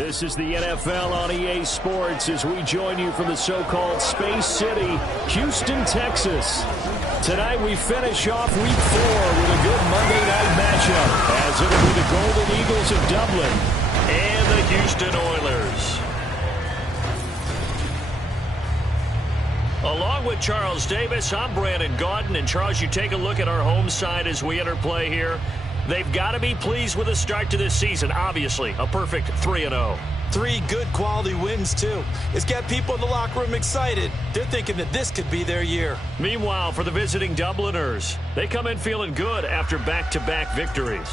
This is the NFL on EA Sports as we join you from the so-called Space City, Houston, Texas. Tonight we finish off Week 4 with a good Monday night matchup as it'll be the Golden Eagles of Dublin and the Houston Oilers. Along with Charles Davis, I'm Brandon Gaudin. And Charles, you take a look at our home side as we enter play here. They've got to be pleased with the start to this season. Obviously, a perfect 3-0. 3 good quality wins, too. It's got people in the locker room excited. They're thinking that this could be their year. Meanwhile, for the visiting Dubliners, they come in feeling good after back-to-back victories.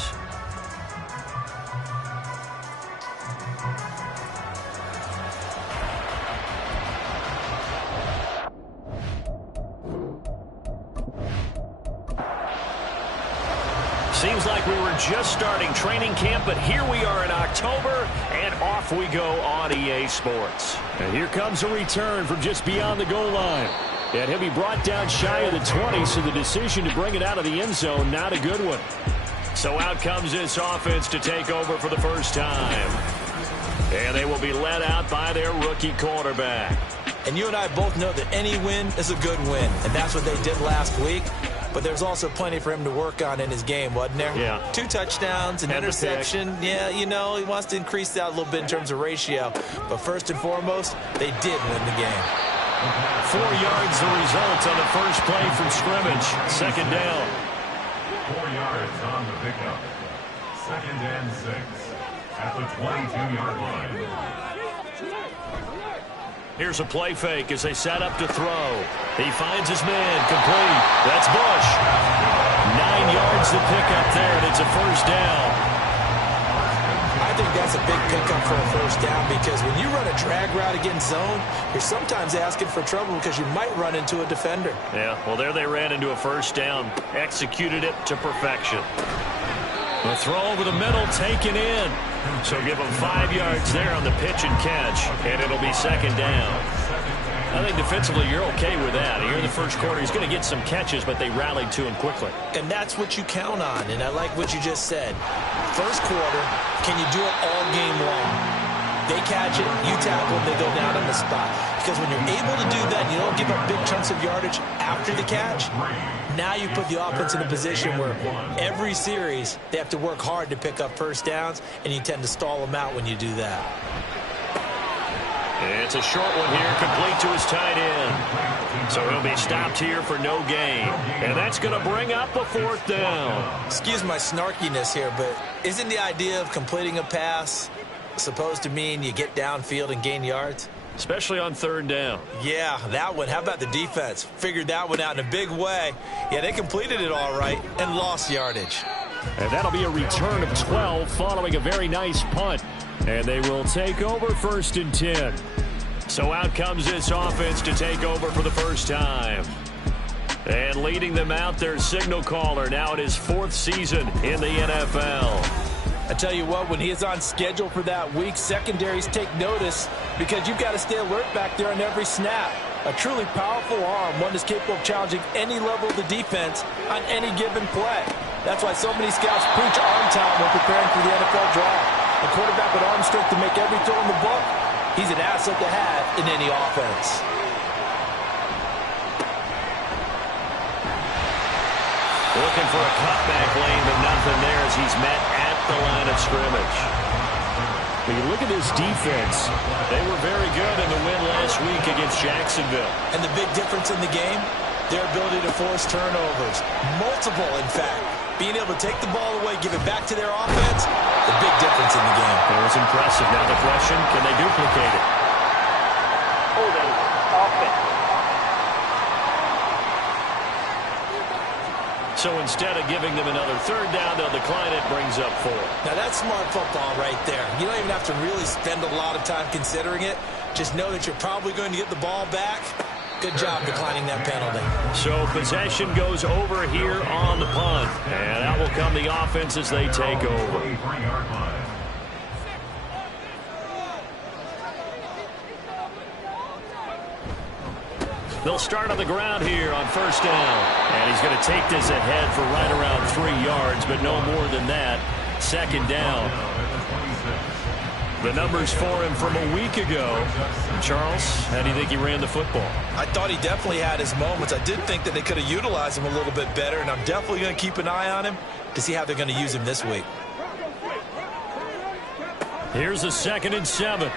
Seems like we were just starting training camp, but here we are in October, and off we go on EA Sports. And here comes a return from just beyond the goal line. And he'll be brought down shy of the 20, so the decision to bring it out of the end zone, not a good one. So out comes this offense to take over for the first time. And they will be led out by their rookie quarterback. And you and I both know that any win is a good win, and that's what they did last week. But there's also plenty for him to work on in his game, wasn't there? Yeah. 2 touchdowns, an interception. Yeah, you know, he wants to increase that a little bit in terms of ratio. But first and foremost, they did win the game. 4 yards the result on the first play from scrimmage. Second down. 4 yards on the pickup. 2nd and 6 at the 22-yard line. Here's a play fake as they set up to throw. He finds his man, complete. That's Bush. 9 yards to pick up there, and it's a first down. I think that's a big pickup for a first down because when you run a drag route against zone, you're sometimes asking for trouble because you might run into a defender. Yeah, well, there they ran into a first down. Executed it to perfection. The throw over the middle taken in. So give them 5 yards there on the pitch and catch, and it'll be second down. I think defensively you're okay with that. Here in the first quarter, he's going to get some catches, but they rallied to him quickly. And that's what you count on, and I like what you just said. First quarter, can you do it all game long? They catch it, you tackle, they go down on the spot. Because when you're able to do that and you don't give up big chunks of yardage after the catch, now you put the offense in a position where every series they have to work hard to pick up first downs, and you tend to stall them out when you do that. It's a short one here, complete to his tight end. So he'll be stopped here for no gain. And that's going to bring up a 4th down. Excuse my snarkiness here, but isn't the idea of completing a pass supposed to mean you get downfield and gain yards? Especially on 3rd down. Yeah, that one. How about the defense? Figured that one out in a big way. Yeah, they completed it all right and lost yardage. And that'll be a return of 12 following a very nice punt. And they will take over 1st and 10. So out comes this offense to take over for the first time. And leading them out, their signal caller, now in his 4th season in the NFL. I tell you what, when he is on schedule for that week, secondaries take notice because you've got to stay alert back there on every snap. A truly powerful arm, one that's capable of challenging any level of the defense on any given play. That's why so many scouts preach arm talent when preparing for the NFL draft. A quarterback with arm strength to make every throw in the book, he's an asset to have in any offense. Looking for a cutback lane, but nothing there as he's met at the line of scrimmage. When you look at this defense, they were very good in the win last week against Jacksonville. And the big difference in the game, their ability to force turnovers. Multiple, in fact. Being able to take the ball away, give it back to their offense, the big difference in the game. It was impressive. Now the question, can they duplicate it? Holding offense. So instead of giving them another 3rd down, they'll decline it, brings up 4. Now that's smart football right there. You don't even have to really spend a lot of time considering it. Just know that you're probably going to get the ball back. Good job declining that penalty. So possession goes over here on the punt. And out will come the offense as they take over. They'll start on the ground here on 1st down. And he's going to take this ahead for right around 3 yards, but no more than that. 2nd down. The numbers for him from a week ago. Charles, how do you think he ran the football? I thought he definitely had his moments. I did think that they could have utilized him a little bit better, and I'm definitely going to keep an eye on him to see how they're going to use him this week. Here's a 2nd and 7.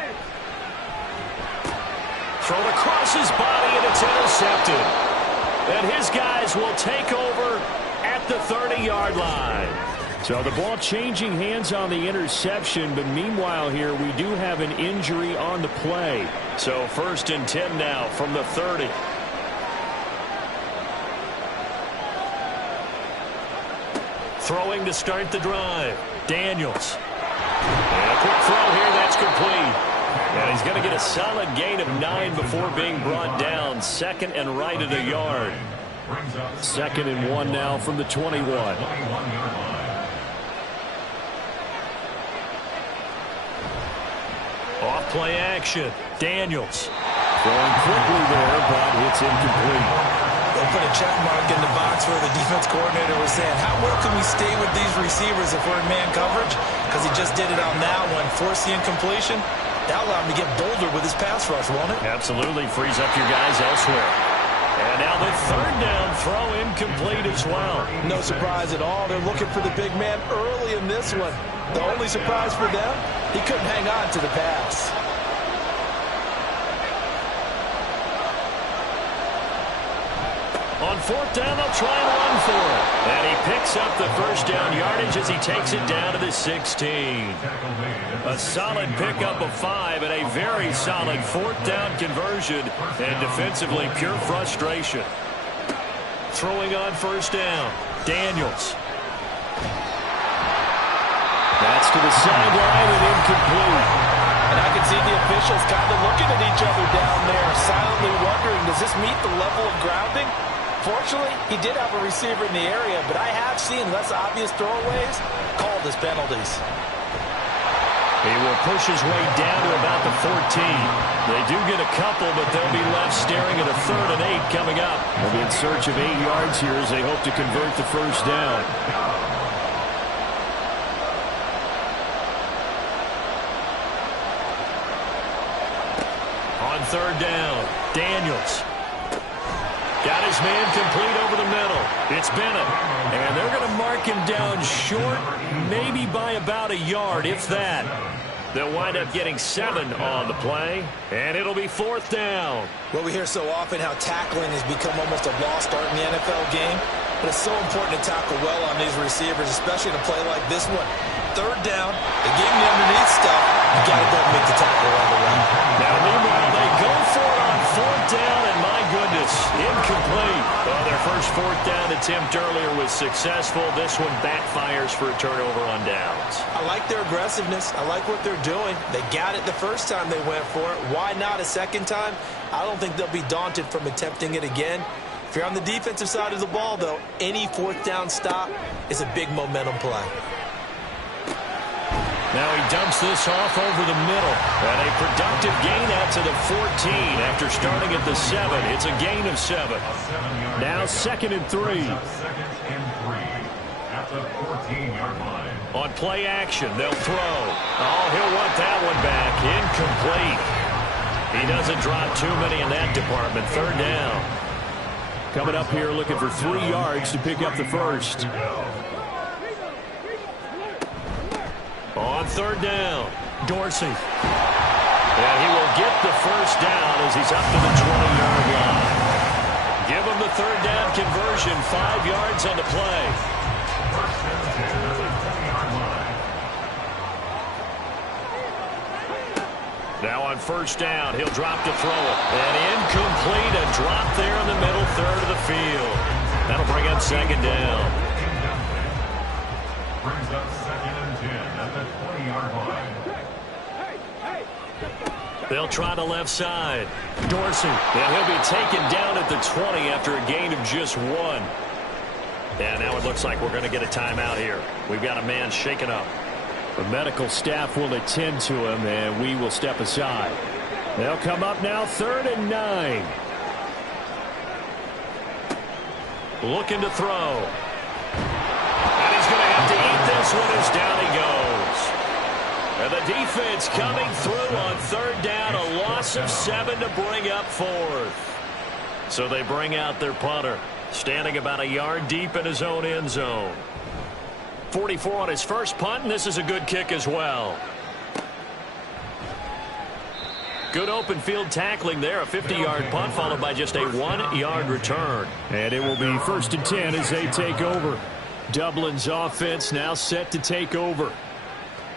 Thrown across his body, and it's intercepted. And his guys will take over at the 30-yard line. So the ball changing hands on the interception, but meanwhile here we do have an injury on the play. So 1st and 10 now from the 30. Throwing to start the drive. Daniels. And a quick throw here, that's complete. And he's going to get a solid gain of 9 before being brought down. 2nd and right at a yard. 2nd and 1 now from the 21. Off play action. Daniels. Throwing quickly there, but it's incomplete. They'll put a check mark in the box where the defense coordinator was saying, how well can we stay with these receivers if we're in man coverage? Because he just did it on that one. Force the incompletion. That allowed him to get bolder with his pass rush, won't it? Absolutely. Frees up your guys elsewhere. And now the 3rd down throw incomplete as well. No surprise at all. They're looking for the big man early in this one. The only surprise for them, he couldn't hang on to the pass. On 4th down, they'll try and run for it. And he picks up the 1st down yardage as he takes it down to the 16. A solid pickup of 5 and a very solid 4th down conversion. And defensively, pure frustration. Throwing on 1st down. Daniels. That's to the sideline and incomplete. And I can see the officials kind of looking at each other down there, silently wondering, does this meet the level of grounding? Fortunately, he did have a receiver in the area, but I have seen less obvious throwaways called as penalties. He will push his way down to about the 14. They do get a couple, but they'll be left staring at a 3rd and 8 coming up. They'll be in search of 8 yards here as they hope to convert the 1st down. On 3rd down, Daniels. Got his man complete over the middle. It's Bennett. And they're going to mark him down short, maybe by about a yard, if that. They'll wind up getting 7 on the play, and it'll be 4th down. Well, we hear so often how tackling has become almost a lost art in the NFL game, but it's so important to tackle well on these receivers, especially in a play like this one. 3rd down, they gave him the underneath stuff. You got to go and make the tackle right away. Now, meanwhile, they go for it on 4th down, and my goodness, incomplete. Well, their first 4th down attempt earlier was successful. This one backfires for a turnover on downs. I like their aggressiveness. I like what they're doing. They got it the first time they went for it. Why not a second time? I don't think they'll be daunted from attempting it again. If you're on the defensive side of the ball, though, any 4th down stop is a big momentum play. Now he dumps this off over the middle. And a productive gain out to the 14 after starting at the 7. It's a gain of 7. Now 2nd and 3. 2nd and 3 at the 14-yard line. On play action, they'll throw. Oh, he'll want that one back. Incomplete. He doesn't drop too many in that department. 3rd down. Coming up here looking for 3 yards to pick up the 1st. On 3rd down, Dorsey. And he will get the 1st down as he's up to the 20-yard line. Give him the 3rd down conversion, 5 yards on the play. 1st and 10 at the 20-yard line. Now on 1st down, he'll drop to throw it. And incomplete, a drop there in the middle third of the field. That'll bring up 2nd down. Brings up 2nd and 10 at the 20-yard line. They'll try the left side. Dorsey. And he'll be taken down at the 20 after a gain of just 1. And now it looks like we're going to get a timeout here. We've got a man shaken up. The medical staff will attend to him, and we will step aside. They'll come up now 3rd and 9. Looking to throw. And he's going to have to eat this one as down he goes. And the defense offense coming through on third down. A loss of 7 to bring up fourth. So they bring out their punter, standing about a yard deep in his own end zone. 44 on his first punt, and this is a good kick as well. Good open field tackling there. A 50-yard punt followed by just a 1-yard return. And it will be 1st and 10 as they take over. Dublin's offense now set to take over.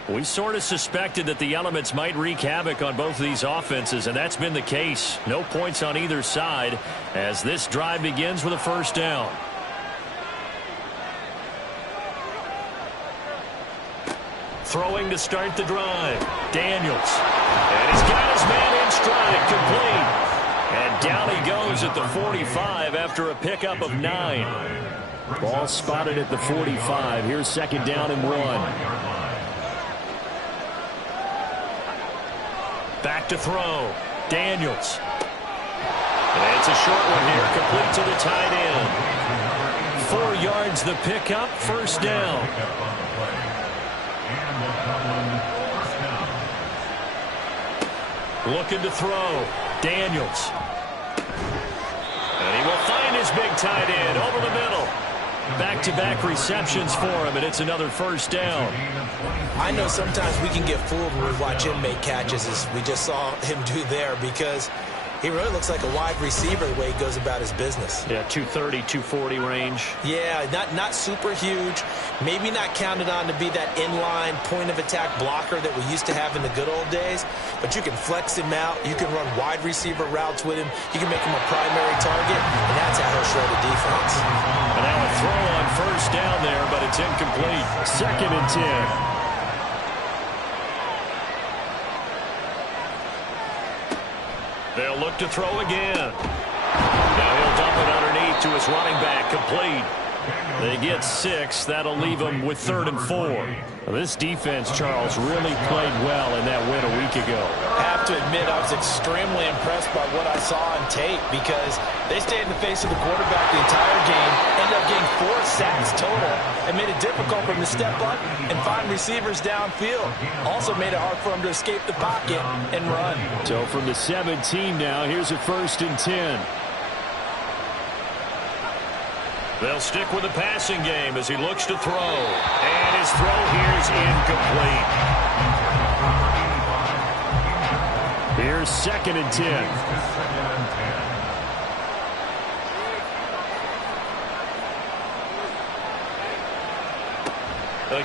We sort of suspected that the elements might wreak havoc on both of these offenses, and that's been the case. No points on either side as this drive begins with a first down. Throwing to start the drive. Daniels. And he's got his man in stride, complete. And down he goes at the 45 after a pickup of 9. Ball spotted at the 45. Here's 2nd down and 1. Back to throw. Daniels. And it's a short one here, complete to the tight end. 4 yards the pickup, first down. Looking to throw. Daniels. And he will find his big tight end over the middle. Back-to-back receptions for him, and it's another first down. I know sometimes we can get fooled when we watch him make catches, as we just saw him do there, because he really looks like a wide receiver the way he goes about his business. Yeah, 230, 240 range. Yeah, not super huge. Maybe not counted on to be that inline point-of-attack blocker that we used to have in the good old days. But you can flex him out. You can run wide receiver routes with him. You can make him a primary target, and that's how he'll show the defense. And now a throw on first down there, but it's incomplete. 2nd and 10. They'll look to throw again. Now he'll dump it underneath to his running back, complete. They get 6. That'll leave them with 3rd and 4. Well, this defense, Charles, really played well in that win a week ago. I have to admit, I was extremely impressed by what I saw on tape, because they stayed in the face of the quarterback the entire game, ended up getting 4 sacks total, and made it difficult for him to step up and find receivers downfield. Also made it hard for him to escape the pocket and run. So from the 17 now, here's a 1st and 10. They'll stick with the passing game as he looks to throw. And his throw here is incomplete. Here's 2nd and 10.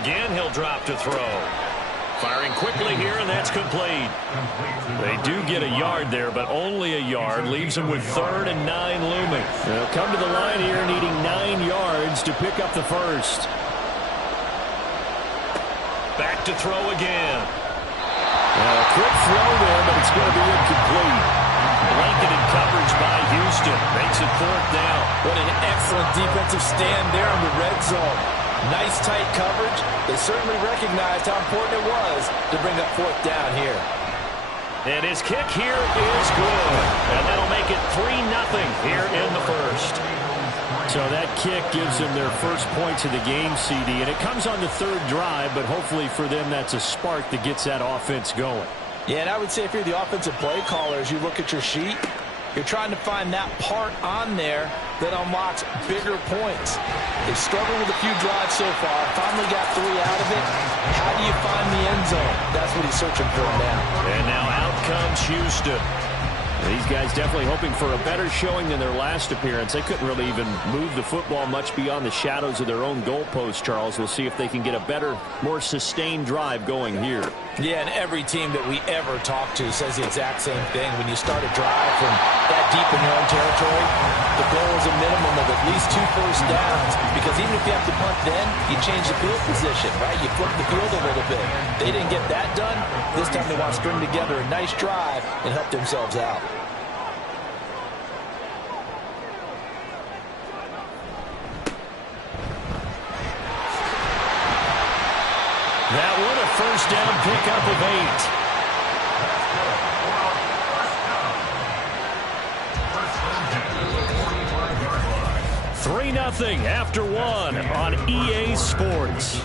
Again, he'll drop to throw. Firing quickly here, and that's complete. They do get a yard there, but only a yard. Leaves them with 3rd and 9 looming. They'll come to the line here needing 9 yards to pick up the first. Back to throw again. A quick throw there, but it's going to be incomplete. Blanketed coverage by Houston. Makes it 4th down. What an excellent defensive stand there in the red zone. Nice tight coverage. They certainly recognized how important it was to bring up 4th down here. And his kick here is good. And that'll make it 3-0 here in the first. So that kick gives them their first points of the game, CD. And it comes on the 3rd drive, but hopefully for them that's a spark that gets that offense going. Yeah, and I would say if you're the offensive play caller, as you look at your sheet, you're trying to find that part on there that unlocks bigger points. They've struggled with a few drives so far. Finally got 3 out of it. How do you find the end zone? That's what he's searching for now. And now out comes Houston. These guys definitely hoping for a better showing than their last appearance. They couldn't really even move the football much beyond the shadows of their own goalpost, Charles. We'll see if they can get a better, more sustained drive going here. Yeah, and every team that we ever talk to says the exact same thing. When you start a drive from that deep in your own territory, the goal is a minimum of at least 2 first downs, because even if you have to punt then, you change the field position, right? You flip the field a little bit. They didn't get that done. This time they want to string together a nice drive and help themselves out. That one a first down pickup of 8. 3-0 after 1 on EA Sports.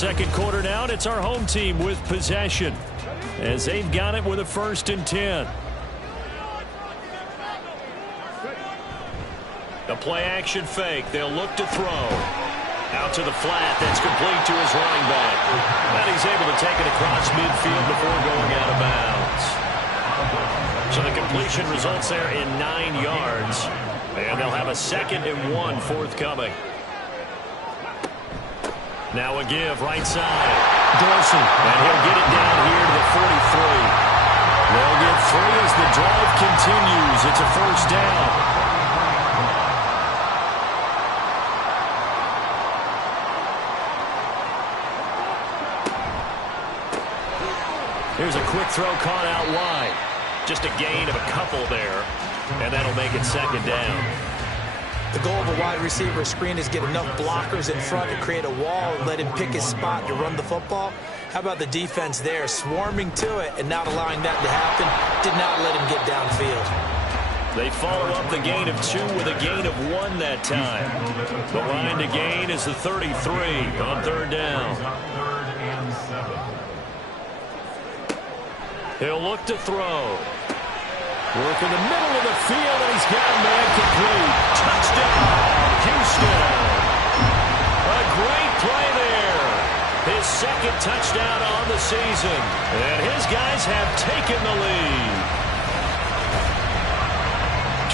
second quarter now, and it's our home team with possession as they've got it with a 1st and 10. The play action fake. They'll look to throw. Out to the flat. That's complete to his running back. And he's able to take it across midfield before going out of bounds. So the completion results there in 9 yards. And they'll have a 2nd and 1 forthcoming. Now a give right side. Dorsey. And he'll get it down here to the 43. They'll get 3 as the drive continues. It's a 1st down. Here's a quick throw caught out wide. Just a gain of a couple there. And that'll make it 2nd down. The goal of a wide receiver screen is get enough blockers in front to create a wall and let him pick his spot to run the football. How about the defense there, swarming to it and not allowing that to happen? Did not let him get downfield. They follow up the gain of 2 with a gain of 1 that time. The line to gain is the 33 on 3rd down. He'll look to throw. Work in the middle of the field, and he's got a man complete. Touchdown, Houston. A great play there. His 2nd touchdown on the season. And his guys have taken the lead.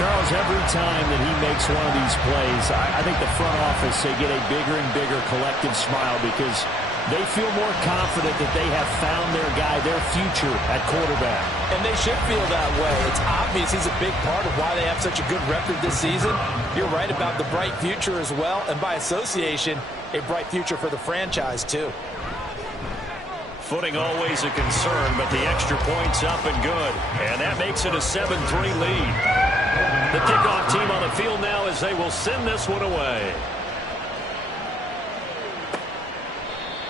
Charles, every time that he makes one of these plays, I think the front office, they get a bigger and bigger collective smile because they feel more confident that they have found their guy, their future at quarterback. And they should feel that way. It's obvious he's a big part of why they have such a good record this season. You're right about the bright future as well, and by association, a bright future for the franchise too. Footing always a concern, but the extra point's up and good. And that makes it a 7-3 lead. The kickoff team on the field now as they will send this one away.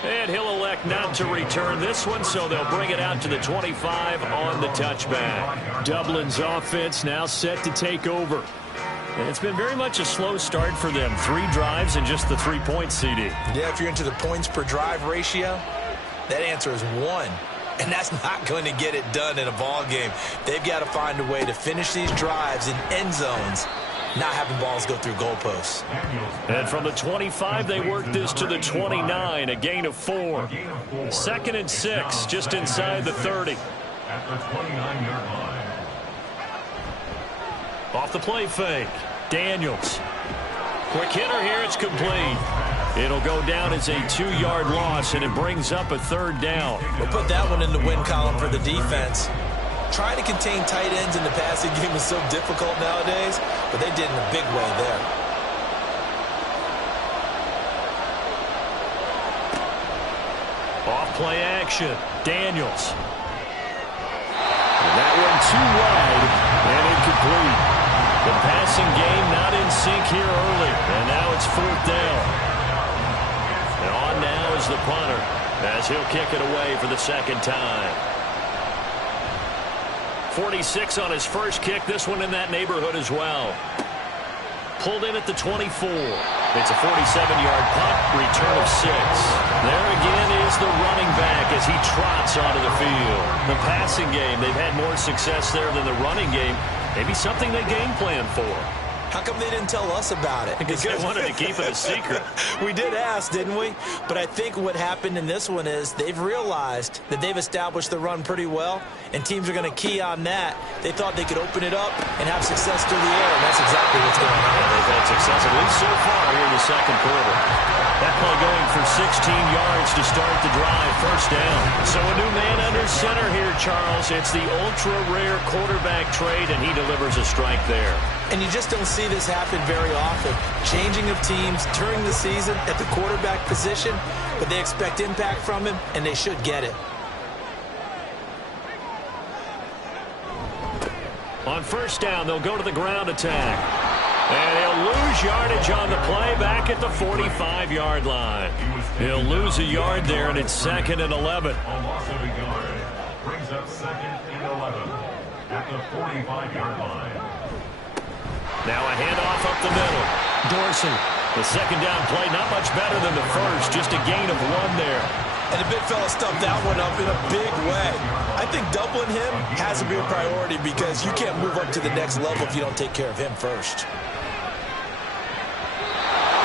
And he'll elect not to return this one, so they'll bring it out to the 25 on the touchback. Dublin's offense now set to take over. And it's been very much a slow start for them. 3 drives and just the 3-point CD. Yeah, if you're into the points per drive ratio, that answer is 1. And that's not going to get it done in a ball game. They've got to find a way to finish these drives in end zones, not having balls go through goalposts. And from the 25, they work this to the 29, a gain of 4. 2nd and 6, just inside the 30. At the 29-yard line. Off the play fake, Daniels. Quick hitter here, it's complete. It'll go down as a 2-yard loss, and it brings up a 3rd down. We'll put that one in the win column for the defense. Trying to contain tight ends in the passing game is so difficult nowadays, but they did in a big way there. Off play action, Daniels. And that one too wide and incomplete. The passing game not in sync here early, and now it's 4th down. And on now is the punter as he'll kick it away for the 2nd time. 46 on his first kick. This one in that neighborhood as well. Pulled in at the 24. It's a 47-yard punt, return of 6. There again is the running back as he trots onto the field. The passing game, they've had more success there than the running game. Maybe something they game plan for. How come they didn't tell us about it? Because they wanted to keep it a secret. We did ask, didn't we? But I think what happened in this one is they've realized that they've established the run pretty well, and teams are going to key on that. They thought they could open it up and have success through the air, and that's exactly what's going on. They've had success, at least so far here in the 2nd quarter. That play going for 16 yards to start the drive, 1st down. So a new man under center here, Charles. It's the ultra-rare quarterback trade, and he delivers a strike there. And you just don't see this happen very often. Changing of teams during the season at the quarterback position, but they expect impact from him, and they should get it. On 1st down, they'll go to the ground attack. And he'll lose yardage on the play back at the 45-yard line. He'll lose a yard there, and it's 2nd and 11. A loss of a yard brings up 2nd and 11 at the 45-yard line. Now a handoff up the middle. Dorsey. The second down play, not much better than the first, just a gain of 1 there. And the big fella stuffed that one up in a big way. I think doubling him has to be a priority because you can't move up to the next level if you don't take care of him first.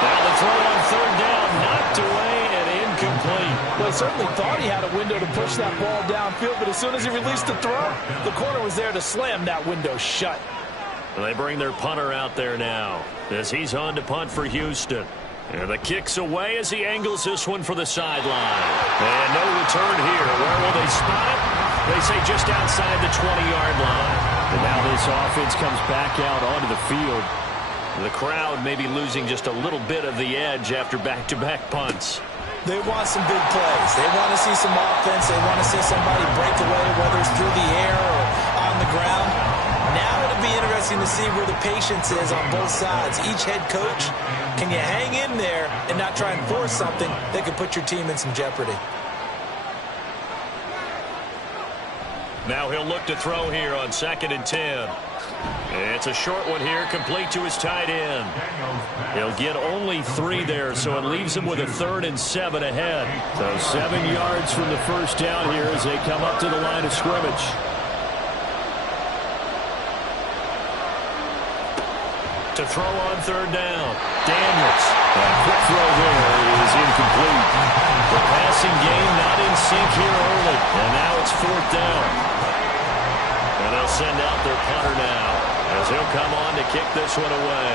Now the throw on third down, knocked away and incomplete. Well, he certainly thought he had a window to push that ball downfield, but as soon as he released the throw, the corner was there to slam that window shut. And they bring their punter out there now as he's on to punt for Houston. And the kick's away as he angles this one for the sideline. And no return here. Where will they spot it? They say just outside the 20-yard line. And now this offense comes back out onto the field. The crowd may be losing just a little bit of the edge after back-to-back punts. They want some big plays. They want to see some offense. They want to see somebody break away, whether it's through the air or on the ground. Now it'll be interesting to see where the patience is on both sides. Each head coach, can you hang in there and not try and force something that could put your team in some jeopardy? Now he'll look to throw here on 2nd and 10. It's a short one here, complete to his tight end. He'll get only 3 there, so it leaves him with a 3rd and 7 ahead. So 7 yards from the first down here as they come up to the line of scrimmage. To throw on third down, Daniels. That quick throw there is incomplete. The passing game not in sync here early, and now it's 4th down. And they'll send out their punter now as he'll come on to kick this one away.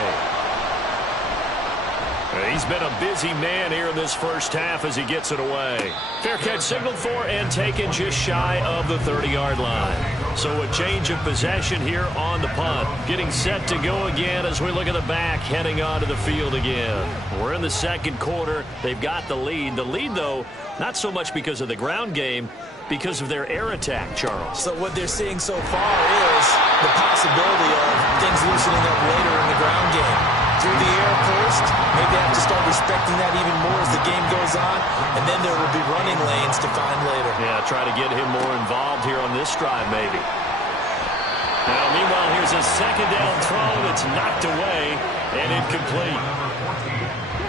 He's been a busy man here in this first half as he gets it away. Fair catch signaled for and taken just shy of the 30-yard line. So a change of possession here on the punt. Getting set to go again as we look at the back heading onto the field again. We're in the second quarter. They've got the lead. The lead, though, not so much because of the ground game, because of their air attack, Charles. So what they're seeing so far is the possibility of things loosening up later in the ground game. Through the air first, maybe they have to start respecting that even more as the game goes on, and then there will be running lanes to find later. Yeah, try to get him more involved here on this drive, maybe. Now, meanwhile, here's a second down throw that's knocked away and incomplete.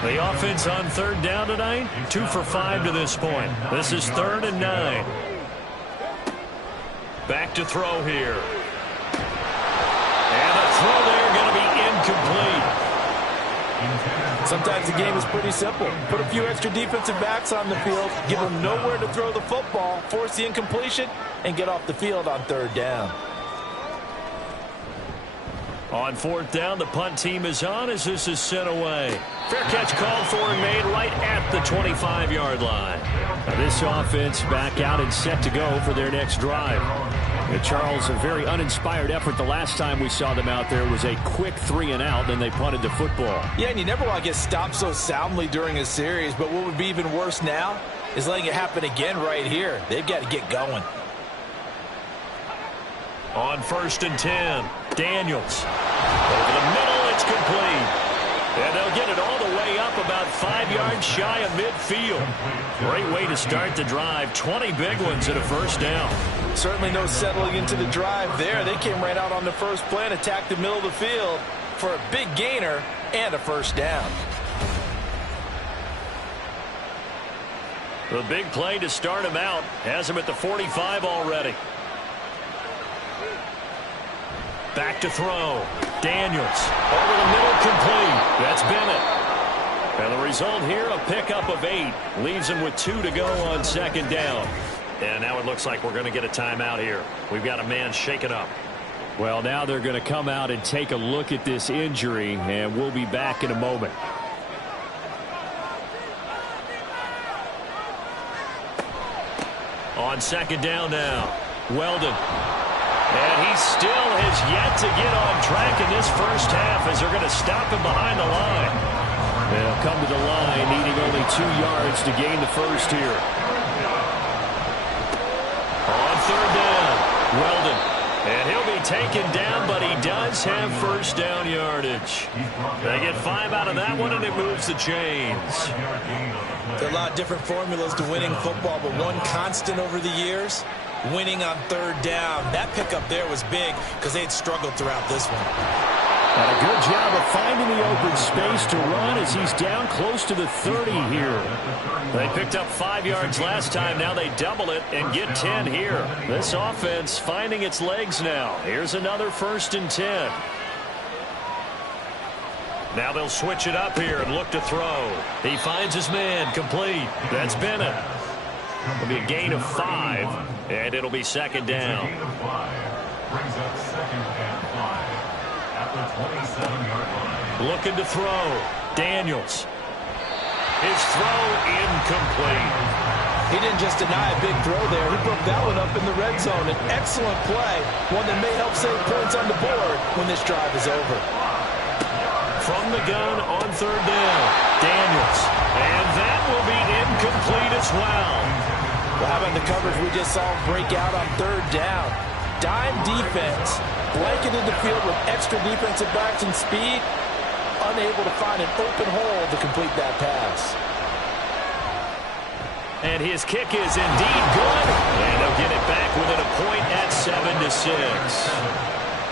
The offense on third down tonight, 2 for 5 to this point. This is 3rd and 9. Back to throw here. And a throw there going to be incomplete. Sometimes the game is pretty simple. Put a few extra defensive backs on the field, give them nowhere to throw the football, force the incompletion, and get off the field on third down. On 4th down, the punt team is on as this is sent away. Fair catch called for and made right at the 25-yard line. Now this offense back out and set to go for their next drive. And Charles, a very uninspired effort the last time we saw them out there was a quick 3-and-out, then they punted the football. Yeah, and you never want to get stopped so soundly during a series, but what would be even worse now is letting it happen again right here. They've got to get going. On 1st and 10, Daniels. Over the middle, it's complete. And they'll get it all the way up about 5 yards shy of midfield. Great way to start the drive. 20 big ones and a first down. Certainly no settling into the drive there. They came right out on the first play and attacked the middle of the field for a big gainer and a first down. The big play to start him out has him at the 45 already. Back to throw. Daniels. Over the middle, complete. That's Bennett. And the result here, a pickup of 8. Leaves him with 2 to go on 2nd down. And now it looks like we're going to get a timeout here. We've got a man shaken up. Well, now they're going to come out and take a look at this injury, and we'll be back in a moment. On 2nd down now, Weldon. And he still has yet to get on track in this first half as they're going to stop him behind the line. They'll come to the line, needing only 2 yards to gain the first here. On 3rd down, Weldon. And he'll be taken down, but he does have first down yardage. They get 5 out of that one, and it moves the chains. There are a lot of different formulas to winning football, but one constant over the years, winning on 3rd down. That pickup there was big because they had struggled throughout this one. And a good job of finding the open space to run as he's down close to the 30 here. They picked up 5 yards last time. Now they double it and get 10 here. This offense finding its legs now. Here's another 1st and 10. Now they'll switch it up here and look to throw. He finds his man, complete. That's Bennett. It'll be a gain of 5, and it'll be 2nd down. Gain of 5 brings up 2nd and 5 at the 27-yard line. Looking to throw. Daniels. His throw incomplete. He didn't just deny a big throw there. He broke that one up in the red zone. An excellent play, one that may help save points on the board when this drive is over. From the gun on 3rd down, Daniels. And that will be incomplete as well. Well, how about the coverage we just saw break out on 3rd down? Dime defense, blanketed the field with extra defensive backs and speed, unable to find an open hole to complete that pass. And his kick is indeed good. And they'll get it back within a point at 7-6.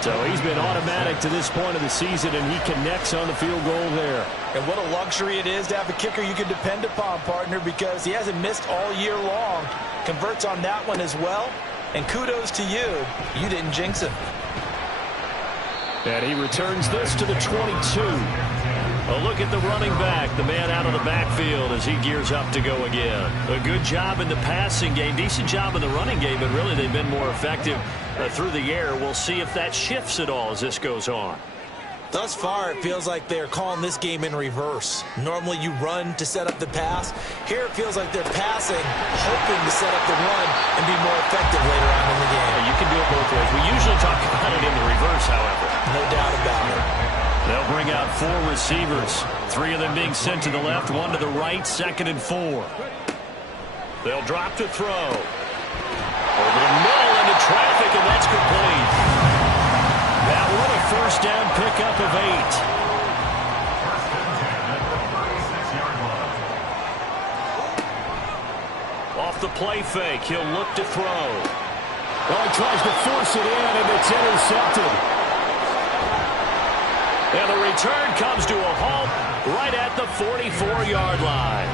So he's been automatic to this point of the season, and he connects on the field goal there. And what a luxury it is to have a kicker you can depend upon, partner, because he hasn't missed all year long. Converts on that one as well. And kudos to you. You didn't jinx him. And he returns this to the 22. A look at the running back, the man out of the backfield as he gears up to go again. A good job in the passing game, decent job in the running game, but really they've been more effective through the air. We'll see if that shifts at all as this goes on. Thus far, it feels like they're calling this game in reverse. Normally you run to set up the pass. Here it feels like they're passing, hoping to set up the run and be more effective later on in the game. You can do it both ways. We usually talk about it in the reverse, however. No doubt about it. They'll bring out 4 receivers. 3 of them being sent to the left, 1 to the right, 2nd and 4. They'll drop to throw. Over the middle into traffic, and that's complete. That one a 1st down pickup of 8. 1st and 10 at the 36-yard line. Off the play fake, he'll look to throw. Well, he tries to force it in, and it's intercepted. And the return comes to a halt right at the 44-yard line.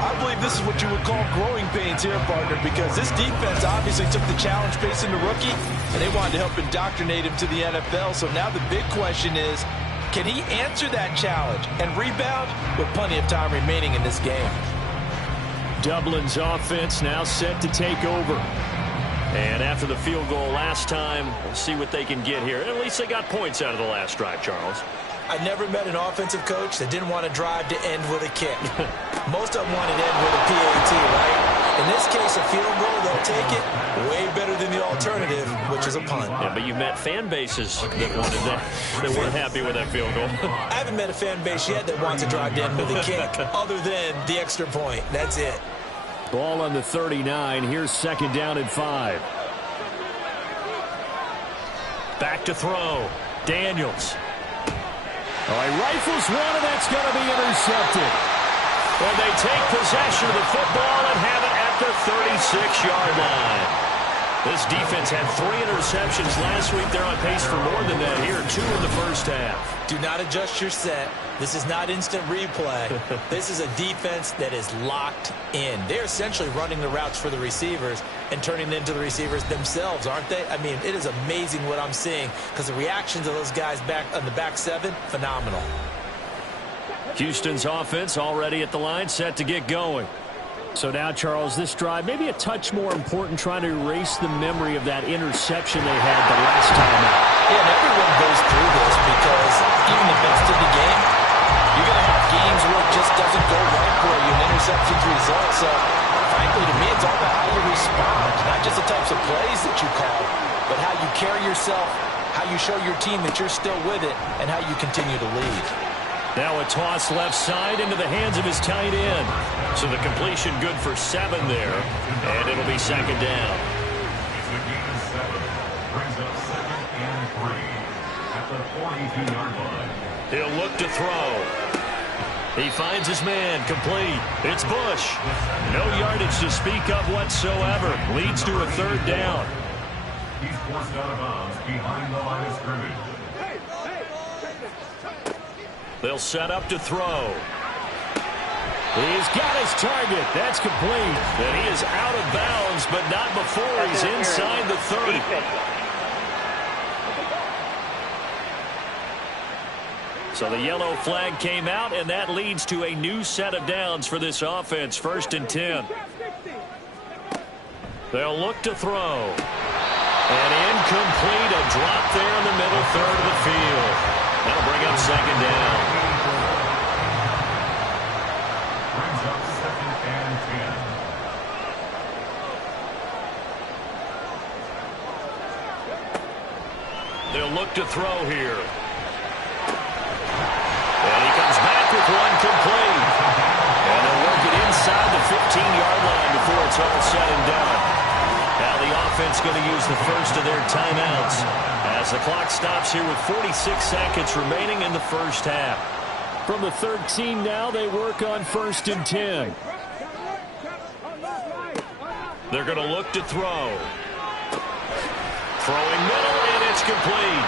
I believe this is what you would call growing pains here, partner, because this defense obviously took the challenge facing the rookie, and they wanted to help indoctrinate him to the NFL. So now the big question is, can he answer that challenge and rebound with plenty of time remaining in this game? Dublin's offense now set to take over. And after the field goal last time, we'll see what they can get here. At least they got points out of the last drive, Charles. I never met an offensive coach that didn't want to drive to end with a kick. Most of them wanted to end with a PAT, right? In this case, a field goal, they'll take it. Way better than the alternative, which is a punt. Yeah, but you met fan bases that wanted that, that weren't happy with that field goal. I haven't met a fan base yet that wants to drive to end with a kick, other than the extra point. That's it. Ball on the 39. Here's 2nd down and 5. Back to throw. Daniels. Oh, he rifles one, and that's going to be intercepted. And they take possession of the football and have it at the 36-yard line. This defense had 3 interceptions last week. They're on pace for more than that here. 2 in the first half. Do not adjust your set. This is not instant replay. This is a defense that is locked in. They're essentially running the routes for the receivers and turning them into the receivers themselves, aren't they? I mean, it is amazing what I'm seeing because the reactions of those guys back on the back 7, phenomenal. Houston's offense already at the line, set to get going. So now, Charles, this drive maybe a touch more important, trying to erase the memory of that interception they had the last time out. Yeah, and everyone goes through this because even the best in the game, you're going to have games where it just doesn't go right for you, and interceptions result. So, frankly, to me, it's all about how you respond, not just the types of plays that you call, but how you carry yourself, how you show your team that you're still with it, and how you continue to lead. Now a toss left side into the hands of his tight end. So the completion good for 7 there, and it'll be 2nd down. It's a gain of 7. Brings up 2nd and 3 at the 42-yard line. He'll look to throw. He finds his man, complete. It's Bush. No yardage to speak of whatsoever. Leads to a 3rd down. He's forced out of bounds behind the line of scrimmage. They'll set up to throw. He's got his target. That's complete. And he is out of bounds, but not before he's inside the 30. So the yellow flag came out, and that leads to a new set of downs for this offense. 1st and 10. They'll look to throw. And incomplete. A drop there in the middle third of the field. That'll bring up 2nd down. Brings up 2nd and 10. They'll look to throw here. And he comes back with one complete. And they'll work it inside the 15-yard line before it's all said and done. Now the offense going to use the first of their timeouts as the clock stops here with 46 seconds remaining in the first half. From the 13 now, they work on 1st and 10. They're going to look to throw. Throwing middle, and it's complete.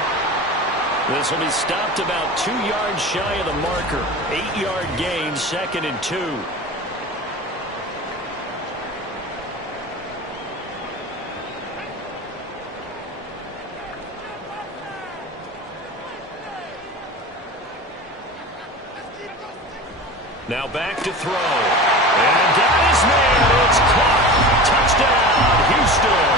This will be stopped about 2 yards shy of the marker. 8-yard gain, 2nd and 2. Now back to throw. And got his man. It's caught. Touchdown, Houston.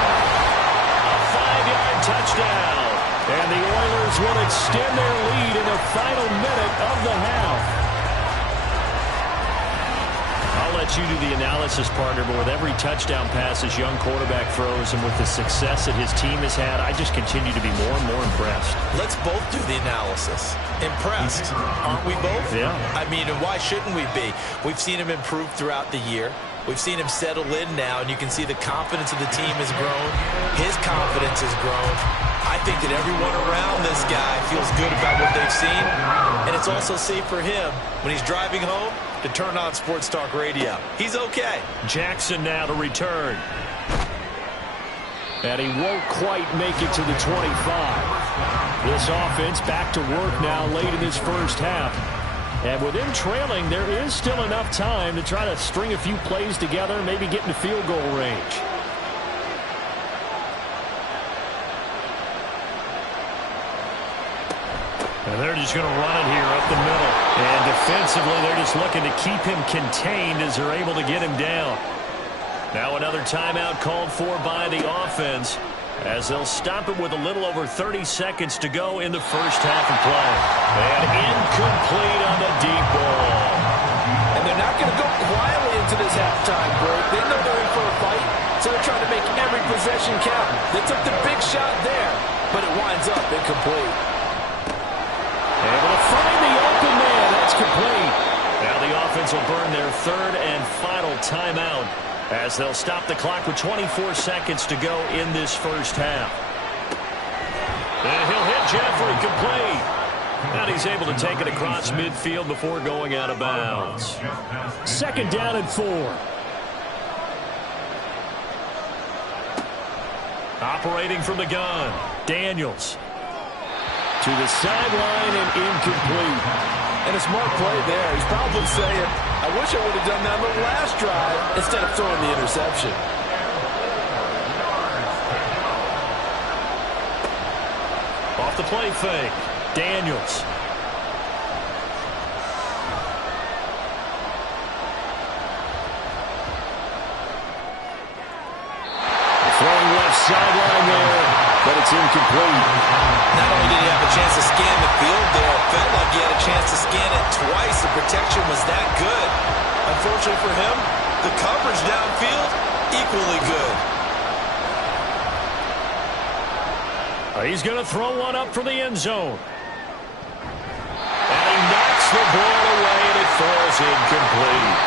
A 5-yard touchdown. And the Oilers will extend their lead in the final minute of the half. I'll let you do the analysis, partner, but with every touchdown pass this young quarterback throws and with the success that his team has had, I just continue to be more and more impressed. Let's both do the analysis. Impressed, aren't we both? Yeah. I mean, and why shouldn't we be? We've seen him improve throughout the year. We've seen him settle in now, and you can see the confidence of the team has grown. His confidence has grown. I think that everyone around this guy feels good about what they've seen, and it's also safe for him when he's driving home to turn on Sports Talk Radio. He's okay. Jackson now to return. And he won't quite make it to the 25. This offense back to work now late in this first half. And with him trailing, there is still enough time to try to string a few plays together and maybe get into field goal range. And they're just going to run it here up the middle. And defensively, they're just looking to keep him contained as they're able to get him down. Now another timeout called for by the offense as they'll stop it with a little over 30 seconds to go in the first half of play. And incomplete on the deep ball. And they're not going to go quietly into this halftime break. They know they're in for a fight, so they're trying to make every possession count. They took the big shot there, but it winds up incomplete. Able to find the open man. That's complete. Now the offense will burn their third and final timeout as they'll stop the clock with 24 seconds to go in this first half. And he'll hit Jeffrey complete. And he's able to take it across midfield before going out of bounds. 2nd down and 4. Operating from the gun, Daniels. To the sideline and incomplete. And a smart play there. He's probably saying, I wish I would have done that on the last drive instead of throwing the interception. Off the play fake, Daniels. Throwing left sideline there, but it's incomplete. Not only did he have a chance to scan the field there, it felt like he had a chance to scan it twice. The protection was that good. Unfortunately for him, the coverage downfield, equally good. He's going to throw one up for the end zone. And he knocks the ball away, and it falls incomplete.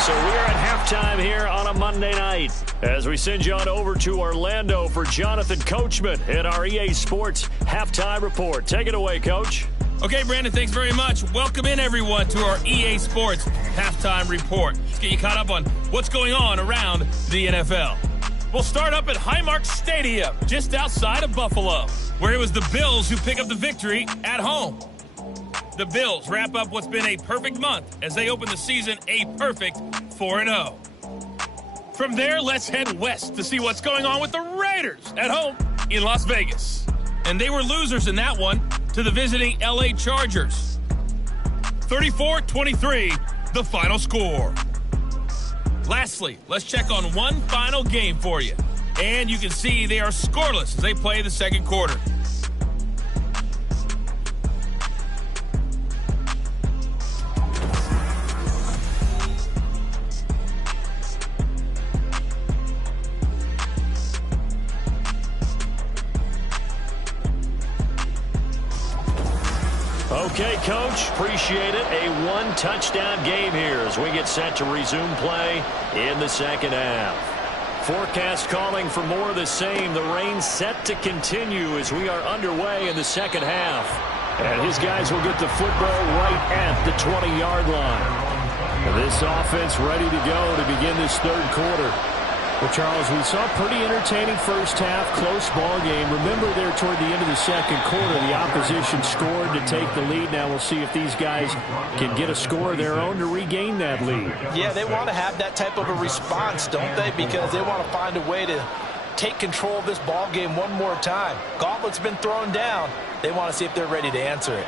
So we're at halftime here on a Monday night as we send you on over to Orlando for Jonathan Coachman at our EA Sports Halftime Report. Take it away, Coach. Okay, Brandon, thanks very much. Welcome in, everyone, to our EA Sports Halftime Report. Let's get you caught up on what's going on around the NFL. We'll start up at Highmark Stadium, just outside of Buffalo, where it was the Bills who pick up the victory at home. The Bills wrap up what's been a perfect month as they open the season a perfect 4-0. From there, let's head west to see what's going on with the Raiders at home in Las Vegas. And they were losers in that one to the visiting LA Chargers. 34-23, the final score. Lastly, let's check on one final game for you. And you can see they are scoreless as they play the second quarter. Okay, Coach, appreciate it. A one-touchdown game here as we get set to resume play in the second half. Forecast calling for more of the same. The rain set to continue as we are underway in the second half. And his guys will get the football right at the 20-yard line. And this offense ready to go to begin this third quarter. Well, Charles, we saw a pretty entertaining first half, close ball game. Remember there toward the end of the second quarter, the opposition scored to take the lead. Now we'll see if these guys can get a score of their own to regain that lead. Yeah, they want to have that type of a response, don't they? Because they want to find a way to take control of this ball game one more time. Gauntlet's been thrown down. They want to see if they're ready to answer it.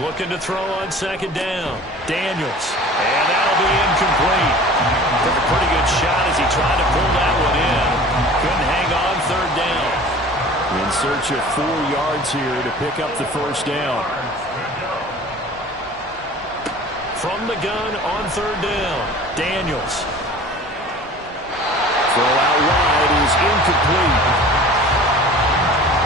Looking to throw on second down. Daniels. And that'll be incomplete. Took a pretty good shot as he tried to pull that one in. Couldn't hang on third down. In search of 4 yards here to pick up the first down. From the gun on third down. Daniels. Throw out wide is incomplete.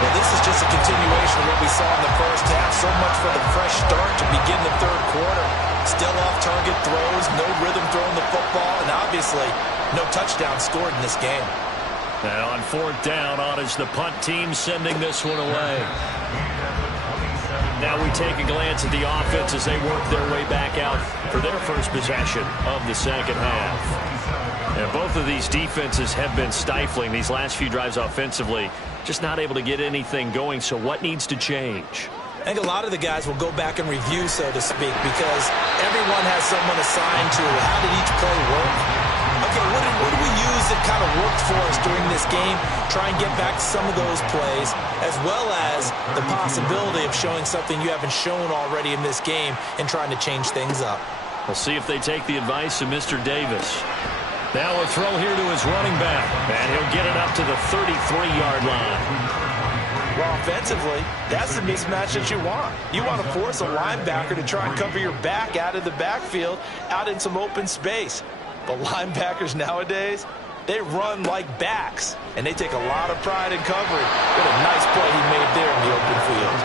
Well, this is just a continuation of what we saw in the first half. So much for the fresh start to begin the third quarter. Still off-target throws, no rhythm throwing the football, and obviously no touchdown scored in this game. And on fourth down, on is the punt team sending this one away. Now we take a glance at the offense as they work their way back out for their first possession of the second half. And both of these defenses have been stifling these last few drives offensively. Just not able to get anything going, so what needs to change? I think a lot of the guys will go back and review, so to speak, because everyone has someone assigned to how did each play work. Okay, what did we use that kind of worked for us during this game? Try and get back to some of those plays, as well as the possibility of showing something you haven't shown already in this game and trying to change things up. We'll see if they take the advice of Mr. Davis. Now a throw here to his running back, and he'll get it up to the 33-yard line. Well, offensively, that's the mismatch that you want. You want to force a linebacker to try and cover your back out of the backfield, out in some open space. But linebackers nowadays, they run like backs, and they take a lot of pride in covering. What a nice play he made there in the open field.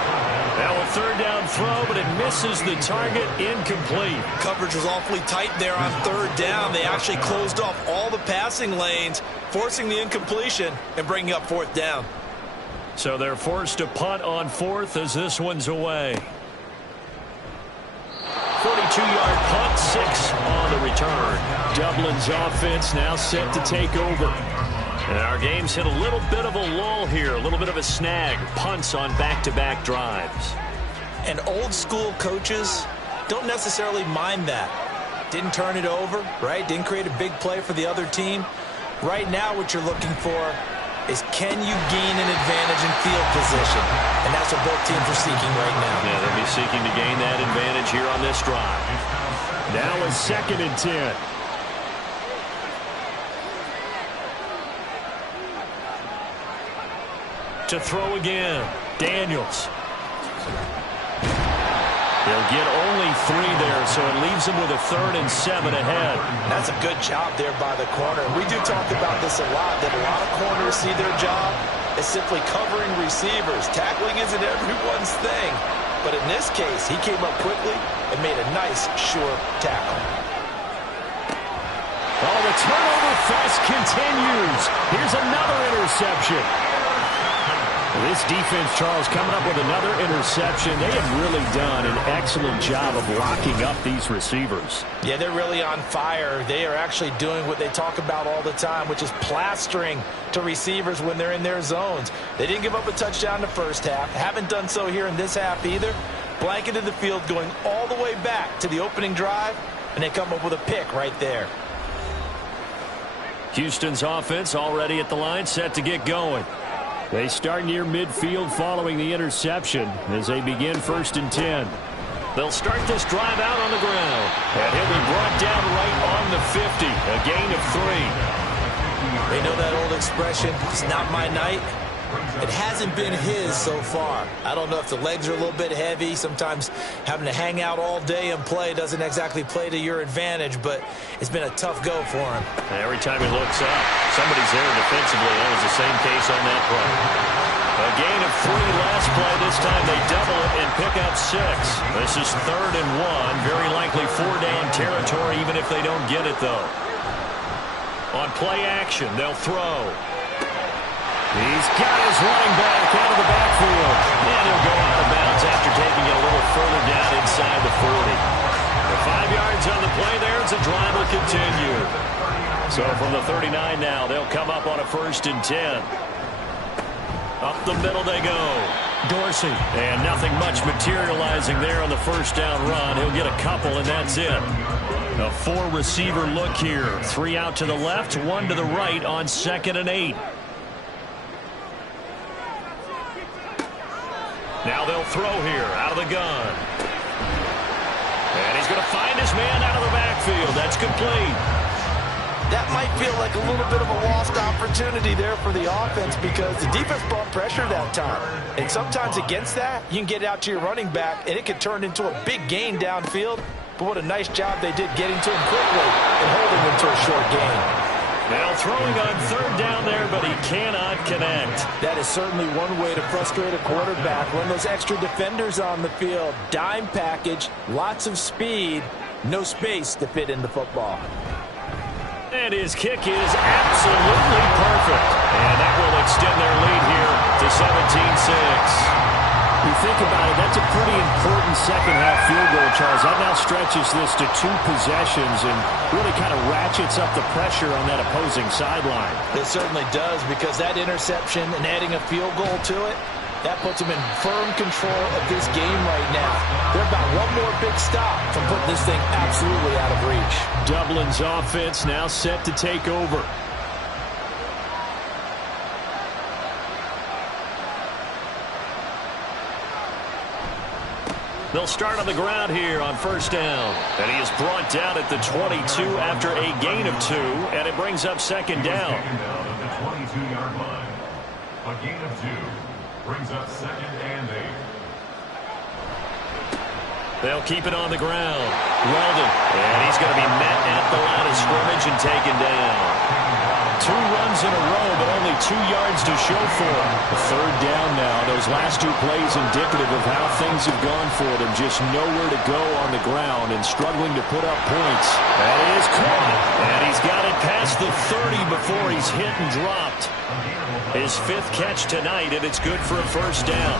Now a third down throw, but it misses the target, incomplete. Coverage was awfully tight there on third down. They actually closed off all the passing lanes, forcing the incompletion and bringing up fourth down. So they're forced to punt on fourth as this one's away. 42-yard punt, 6 on the return. Dublin's offense now set to take over. And our game's hit a little bit of a lull here, a little bit of a snag. Punts on back-to-back drives. And old-school coaches don't necessarily mind that. Didn't turn it over, right? Didn't create a big play for the other team. Right now what you're looking for is can you gain an advantage in field position? And that's what both teams are seeking right now. Yeah, they'll be seeking to gain that advantage here on this drive. Now a 2nd and 10. To throw again, Daniels. They'll get only 3 there, so it leaves them with a 3rd and 7 ahead. That's a good job there by the corner. We do talk about this a lot, that a lot of corners see their job as simply covering receivers. Tackling isn't everyone's thing. But in this case, he came up quickly and made a nice, sure tackle. Oh, the turnover fest continues. Here's another interception. This defense, Charles, coming up with another interception. They have really done an excellent job of locking up these receivers. Yeah, they're really on fire. They are actually doing what they talk about all the time, which is plastering to receivers when they're in their zones. They didn't give up a touchdown in the first half. Haven't done so here in this half either. blanketed the field going all the way back to the opening drive, and they come up with a pick right there. Houston's offense already at the line, set to get going. They start near midfield following the interception as they begin 1st and 10. They'll start this drive out on the ground, and he'll be brought down right on the 50, a gain of 3. They know that old expression, it's not my night. It hasn't been his so far. I don't know if the legs are a little bit heavy. Sometimes having to hang out all day and play doesn't exactly play to your advantage, but it's been a tough go for him. And every time he looks up, somebody's there defensively. That was the same case on that play. A gain of 3 last play. This time they double it and pick up 6. This is 3rd and 1. Very likely 4-down territory, even if they don't get it, though. On play action, they'll throw. He's got his running back out of the backfield. And he'll go out of bounds after taking it a little further down inside the 40. The 5 yards on the play there as the drive will continue. So from the 39 now, they'll come up on a 1st and 10. Up the middle they go. Dorsey. And nothing much materializing there on the 1st down run. He'll get a couple, and that's it. A 4-receiver look here. 3 out to the left, 1 to the right on 2nd and 8. Now they'll throw here out of the gun. And he's going to find his man out of the backfield. That's complete. That might feel like a little bit of a lost opportunity there for the offense because the defense brought pressure that time. And sometimes against that, you can get out to your running back, and it could turn into a big gain downfield. But what a nice job they did getting to him quickly and holding him to a short gain. Now throwing on 3rd down there, but he cannot connect. That is certainly one way to frustrate a quarterback. Run those extra defenders on the field. Dime package, lots of speed, no space to fit in the football. And his kick is absolutely perfect. And that will extend their lead here to 17-6. You think about it, that's a pretty important second-half field goal, Charles. That now stretches this to 2 possessions and really kind of ratchets up the pressure on that opposing sideline. It certainly does, because that interception and adding a field goal to it, that puts them in firm control of this game right now. They're about one more big stop from putting this thing absolutely out of reach. Dublin's offense now set to take over. They'll start on the ground here on 1st down. And he is brought down at the 22 after a gain of 2, and it brings up 2nd down. Second down at the 22-yard line. A gain of 2 brings up 2nd and 8. They'll keep it on the ground. Weldon. And he's going to be met at the line of scrimmage and taken down. 2 runs in a row, but only 2 yards to show for him. The 3rd down now. Those last 2 plays indicative of how things have gone for them. Just nowhere to go on the ground and struggling to put up points. That is caught. And he's got it past the 30 before he's hit and dropped. His 5th catch tonight, and it's good for a 1st down.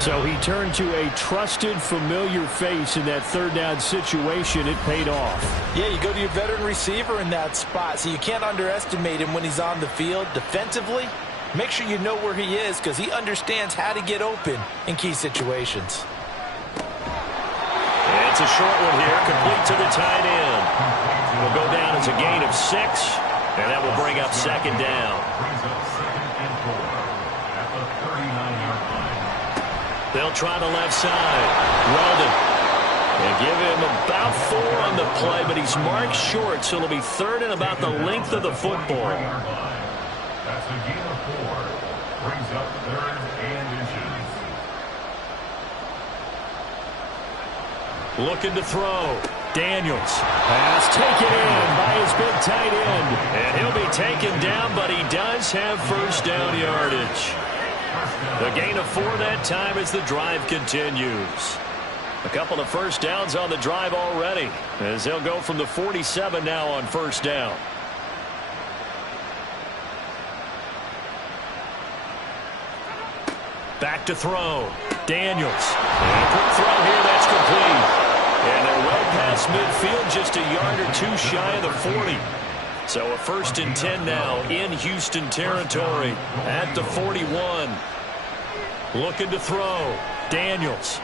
So he turned to a trusted, familiar face in that 3rd down situation. It paid off. Yeah, you go to your veteran receiver in that spot, so you can't underestimate him when he's on the field. Defensively, make sure you know where he is because he understands how to get open in key situations. And it's a short one here, complete to the tight end. Will go down as a gain of 6, and that will bring up 2nd down. They'll try the left side. Weldon. They give him about 4 on the play, but he's marked short, so it'll be 3rd and about the length of the football. That's a gain of 4. Brings up 3rd and inches. Looking to throw. Daniels. Pass taken in by his big tight end. And he'll be taken down, but he does have 1st down yardage. The gain of 4 that time as the drive continues. A couple of 1st downs on the drive already, as they'll go from the 47 now on 1st down. Back to throw. Daniels. And a quick throw here, that's complete. And they're well past midfield, just a yard or 2 shy of the 40. So a 1st and 10 now in Houston territory at the 41. Looking to throw. Daniels.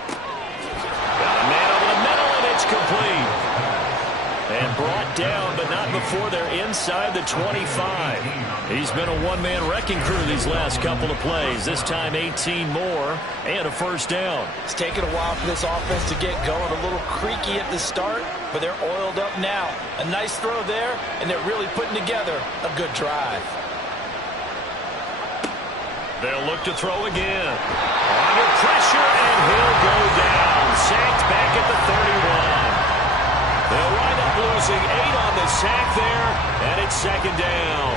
before they're inside the 25. He's been a one-man wrecking crew these last couple of plays. This time 18 more and a first down. It's taken a while for this offense to get going. A little creaky at the start, but they're oiled up now. A nice throw there, and they're really putting together a good drive. They'll look to throw again. Under pressure, and he'll go down. Sacked back at the 31. They'll wind up losing 8 on the sack there, and it's second down.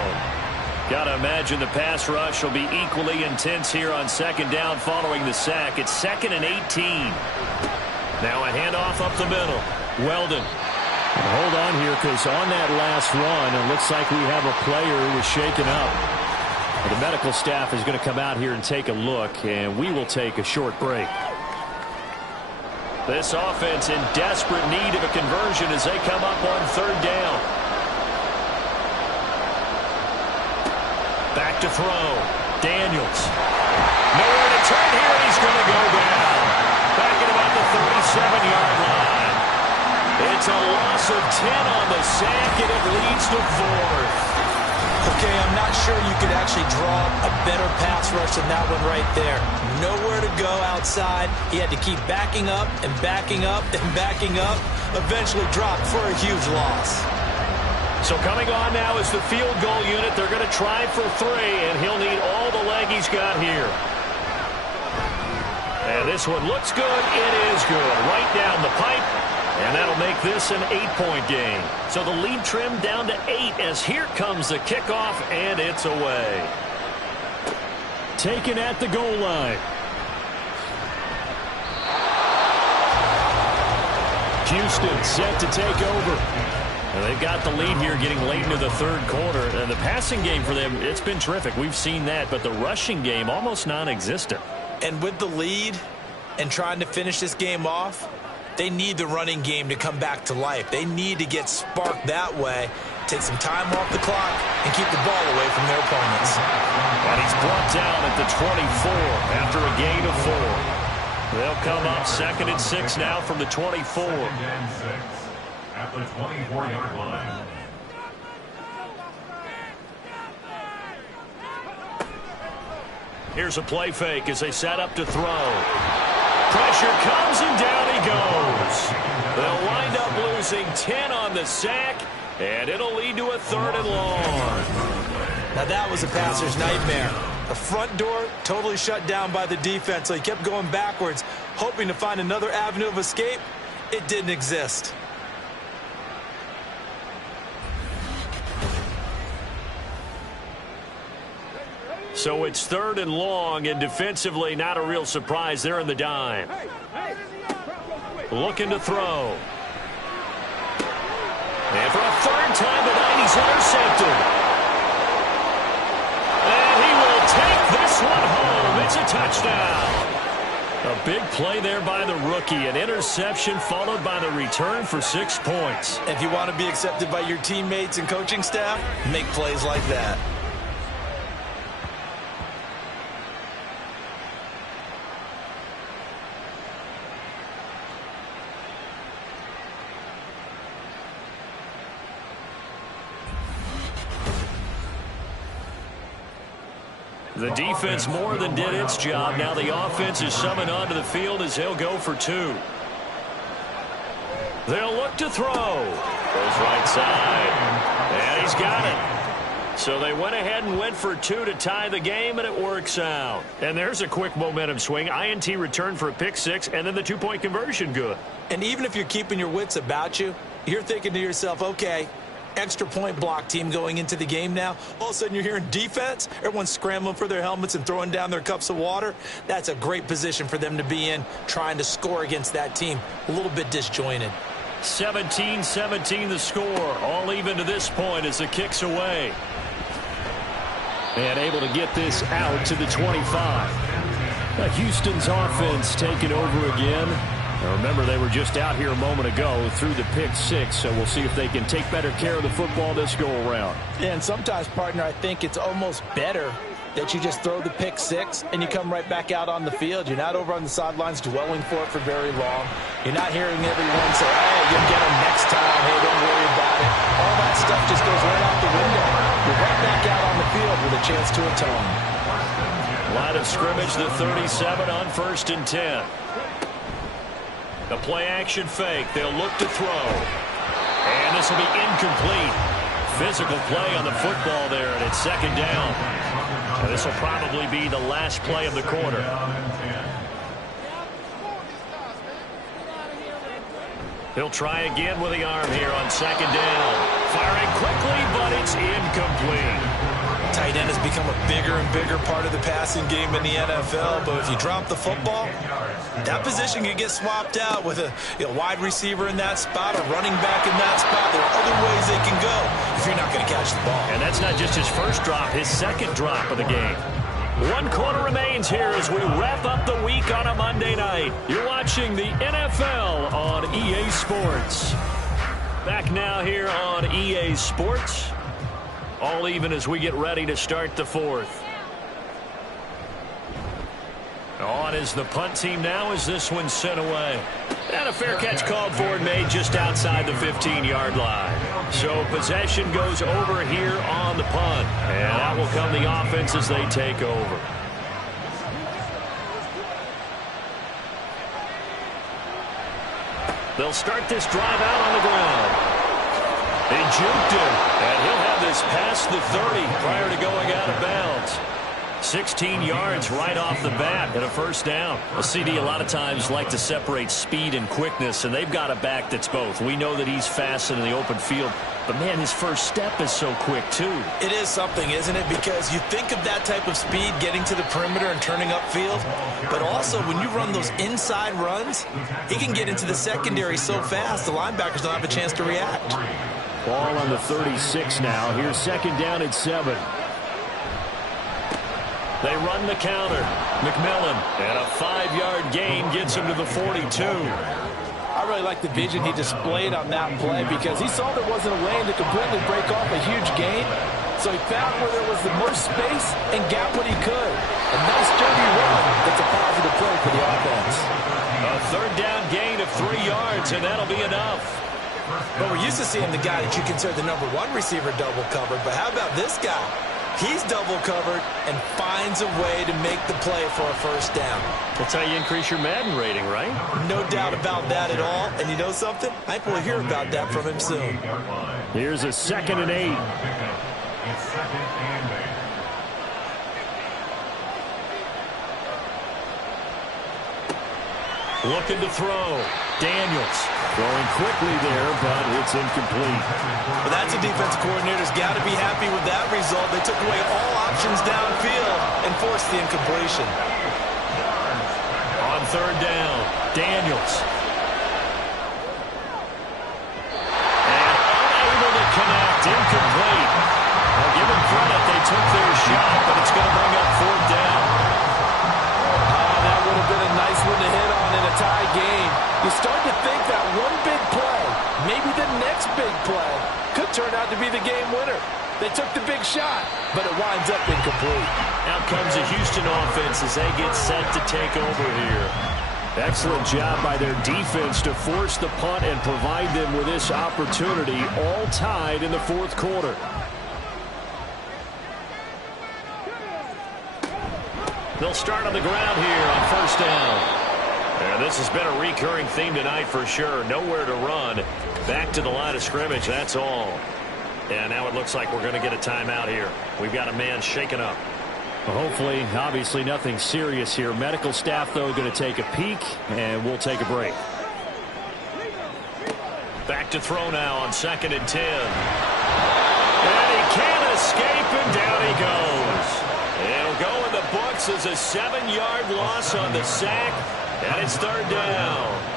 Got to imagine the pass rush will be equally intense here on second down following the sack. It's 2nd and 18. Now a handoff up the middle. Weldon. And hold on here, because on that last run, it looks like we have a player who was shaken up. The medical staff is going to come out here and take a look, and we will take a short break. This offense in desperate need of a conversion as they come up on third down. Back to throw. Daniels. Nowhere to turn here. He's going to go down. Back at about the 37-yard line. It's a loss of 10 on the sack, and it leads to 4th. Okay, I'm not sure you could actually draw a better pass rush than that one right there. Nowhere to go outside. He had to keep backing up and backing up and backing up. Eventually dropped for a huge loss. So coming on now is the field goal unit. They're going to try for 3, and he'll need all the leg he's got here. And this one looks good. It is good. Right down the pipe. And that'll make this an 8-point game. So the lead trimmed down to 8 as here comes the kickoff, and it's away. Taken at the goal line. Houston set to take over. And they've got the lead here getting late into the third quarter. And the passing game for them, it's been terrific. We've seen that, but the rushing game almost non-existent. And with the lead and trying to finish this game off, they need the running game to come back to life. They need to get sparked that way, take some time off the clock, and keep the ball away from their opponents. And he's brought down at the 24 after a gain of 4. They'll come up 2nd and 6 now from the 24. 2nd and 6 at the 24-yard line. Here's a play fake as they set up to throw. Pressure comes, and down he goes. They'll wind up losing 10 on the sack, and it'll lead to a 3rd and long. Now that was a passer's nightmare. The front door totally shut down by the defense, so he kept going backwards, hoping to find another avenue of escape. It didn't exist. So it's 3rd and long, and defensively not a real surprise. They're in the dime. Looking to throw. And for a 3rd time tonight, he's intercepted. And he will take this one home. It's a touchdown. A big play there by the rookie. An interception followed by the return for 6 points. If you want to be accepted by your teammates and coaching staff, make plays like that. The defense more than did its job. Now the offense is summoned onto the field as they'll go for 2. They'll look to throw. Goes right side. And he's got it. So they went ahead and went for 2 to tie the game, and it works out. And there's a quick momentum swing. INT return for a pick 6, and then the 2-point conversion good. And even if you're keeping your wits about you, you're thinking to yourself, okay, extra point block team going into the game now. All of a sudden you're hearing defense. Everyone's scrambling for their helmets and throwing down their cups of water. That's a great position for them to be in, trying to score against that team. A little bit disjointed. 17-17 the score. All even to this point as the kick's away. And able to get this out to the 25. Houston's offense taking over again. Now remember, they were just out here a moment ago through the pick 6, so we'll see if they can take better care of the football this go around. And sometimes, partner, I think it's almost better that you just throw the pick six and you come right back out on the field. You're not over on the sidelines dwelling for it for very long. You're not hearing everyone say, hey, you'll get them next time. Hey, don't worry about it. All that stuff just goes right out the window. You're right back out on the field with a chance to atone. Line of scrimmage, the 37 on 1st and 10. The play action fake. They'll look to throw. And this will be incomplete. Physical play on the football there, and it's 2nd down. And this will probably be the last play of the quarter. He'll try again with the arm here on 2nd down. Firing quickly, but it's incomplete. Tight end has become a bigger and bigger part of the passing game in the NFL, but if you drop the football, that position can get swapped out with a wide receiver in that spot, a running back in that spot. There are other ways they can go if you're not going to catch the ball. And that's not just his first drop, his 2nd drop of the game. 1 quarter remains here as we wrap up the week on a Monday night. You're watching the NFL on EA Sports. Back now here on EA Sports. All even as we get ready to start the 4th. On is the punt team now as this one's sent away. And a fair catch called for and made just outside the 15-yard line. So possession goes over here on the punt. And out will come the offense as they take over. They'll start this drive out on the ground. They juked him, and he'll have this past the 30 prior to going out of bounds. 16 yards right off the bat and a 1st down. A CD a lot of times like to separate speed and quickness, and they've got a back that's both. We know that he's fast in the open field, but, man, his first step is so quick, too. It is something, isn't it? Because you think of that type of speed getting to the perimeter and turning upfield, but also when you run those inside runs, he can get into the secondary so fast the linebackers don't have a chance to react. Ball on the 36 now. Here's 2nd down and 7. They run the counter. McMillan, and a 5-yard gain gets him to the 42. I really like the vision he displayed on that play because he saw there wasn't a lane to completely break off a huge gain. So he found where there was the most space and got what he could. A nice dirty run. That's a positive play for the offense. A 3rd down gain of 3 yards, and that'll be enough. But we're used to seeing the guy that you consider the number 1 receiver double covered. But how about this guy? He's double covered and finds a way to make the play for a 1st down. That's how you increase your Madden rating, right? No doubt about that at all. And you know something? I think we'll hear about that from him soon. Here's a 2nd and 8. It's 2nd and 8. Looking to throw. Daniels throwing quickly there, but it's incomplete. Well, that's a defense coordinator's got to be happy with that result. They took away all options downfield and forced the incompletion. On 3rd down, Daniels. And unable to connect, incomplete. I'll give them credit. They took their shot, but it's going to bring up 4th down. That would have been a nice one to hit on in a tie game. You start to think that one big play, maybe the next big play, could turn out to be the game winner. They took the big shot, but it winds up incomplete. Out comes the Houston offense as they get set to take over here. Excellent job by their defense to force the punt and provide them with this opportunity, all tied in the 4th quarter. They'll start on the ground here on 1st down. And this has been a recurring theme tonight for sure. Nowhere to run. Back to the line of scrimmage, that's all. And now it looks like we're going to get a timeout here. We've got a man shaken up. Well, hopefully, obviously nothing serious here. Medical staff, though, going to take a peek, and we'll take a break. Back to throw now on 2nd and 10. And he can't escape, and down he goes. It'll go in the books as a 7-yard loss on the sack, and it's 3rd down.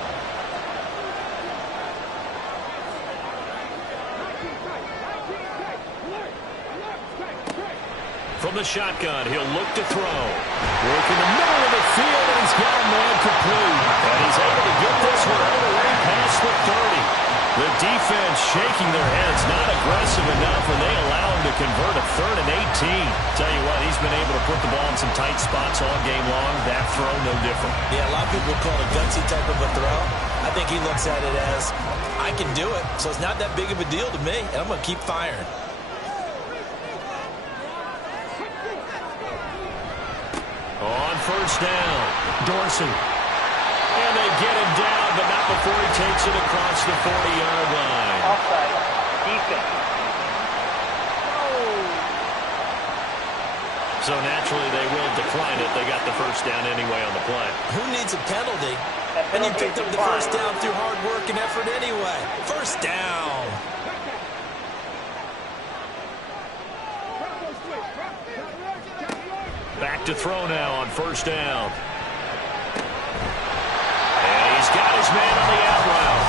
From the shotgun, he'll look to throw. Work in the middle of the field, and he's got a man complete. And he's able to get this one all the way past the 30. The defense shaking their heads, not aggressive enough, and they allow him to convert a 3rd and 18. Tell you what, he's been able to put the ball in some tight spots all game long. That throw, no different. Yeah, a lot of people call it a gutsy type of a throw. I think he looks at it as, I can do it, so it's not that big of a deal to me, and I'm going to keep firing. On first down, Dorsey. And they get him down, but not before he takes it across the 40-yard line. Offside. Defense. So naturally they will decline it. They got the first down anyway on the play. Who needs a penalty? And you picked up the first down through hard work and effort anyway. First down. Back to throw now on first down. And he's got his man on the out route.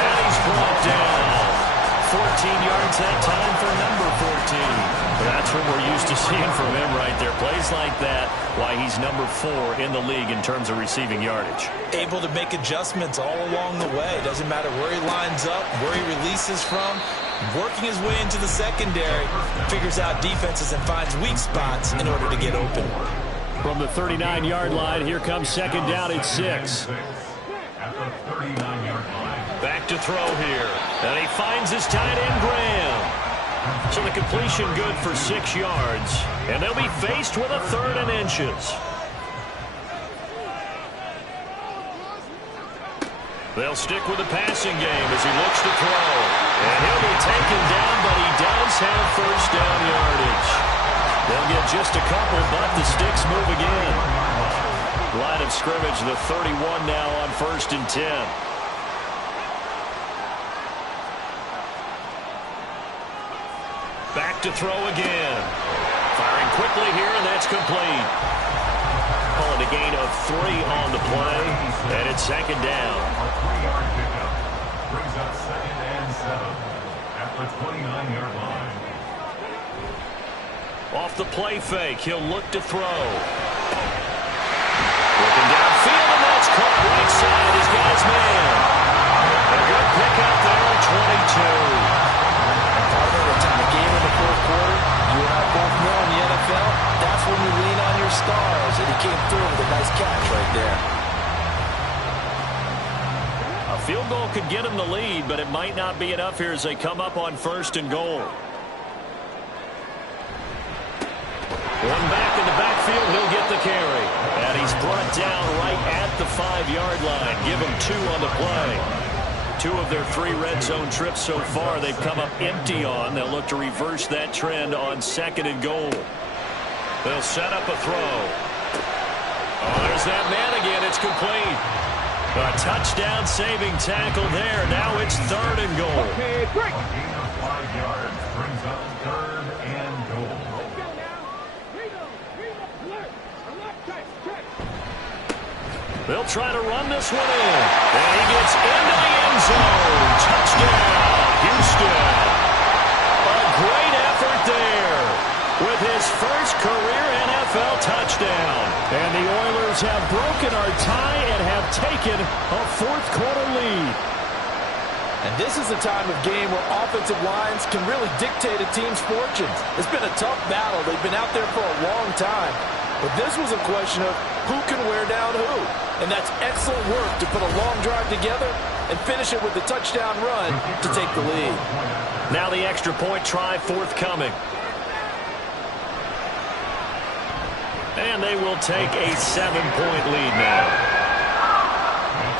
And he's brought down. 14 yards that time for number 14. That's what we're used to seeing from him right there. Plays like that, why he's number 4 in the league in terms of receiving yardage. Able to make adjustments all along the way. Doesn't matter where he lines up, where he releases from. Working his way into the secondary, figures out defenses and finds weak spots in order to get open. From the 39-yard line, here comes second down at 6. At the 39-yard line. Back to throw here. And he finds his tight end, Graham. So the completion good for 6 yards. And they'll be faced with a 3rd and inches. They'll stick with the passing game as he looks to throw. And he'll be taken down, but he does have first down yardage. They'll get just a couple, but the sticks move again. Line of scrimmage, the 31 now on 1st and 10. Back to throw again. Firing quickly here, and that's complete. Calling a gain of 3 on the play, and it's second down. A 3-yard pickup brings up 2nd and 7 at the 29-yard line. Off the play fake, he'll look to throw. Looking downfield, and that's caught right side. He's got his man. A good pick out there at 22. Partner, time of game in the 4th quarter, you and I both know in the NFL, that's when you lean on your stars, and he came through with a nice catch right there. A field goal could get him the lead, but it might not be enough here as they come up on 1st and goal. One back in the backfield, he'll get the carry. And he's brought down right at the 5-yard line. Give him 2 on the play. 2 of their 3 red zone trips so far they've come up empty on. They'll look to reverse that trend on 2nd and goal. They'll set up a throw. Oh, there's that man again. It's complete. A touchdown saving tackle there. Now it's 3rd and goal. A gain of 5 yards brings up 3rd and goal. They'll try to run this one in. And he gets into the end zone. Touchdown, Houston. A great effort there with his first career NFL touchdown. And the Oilers have broken our tie and have taken a 4th quarter lead. And this is a time of game where offensive lines can really dictate a team's fortunes. It's been a tough battle. They've been out there for a long time. But this was a question of who can wear down who. And that's excellent work to put a long drive together and finish it with the touchdown run to take the lead. Now the extra point try forthcoming. And they will take a 7-point lead now.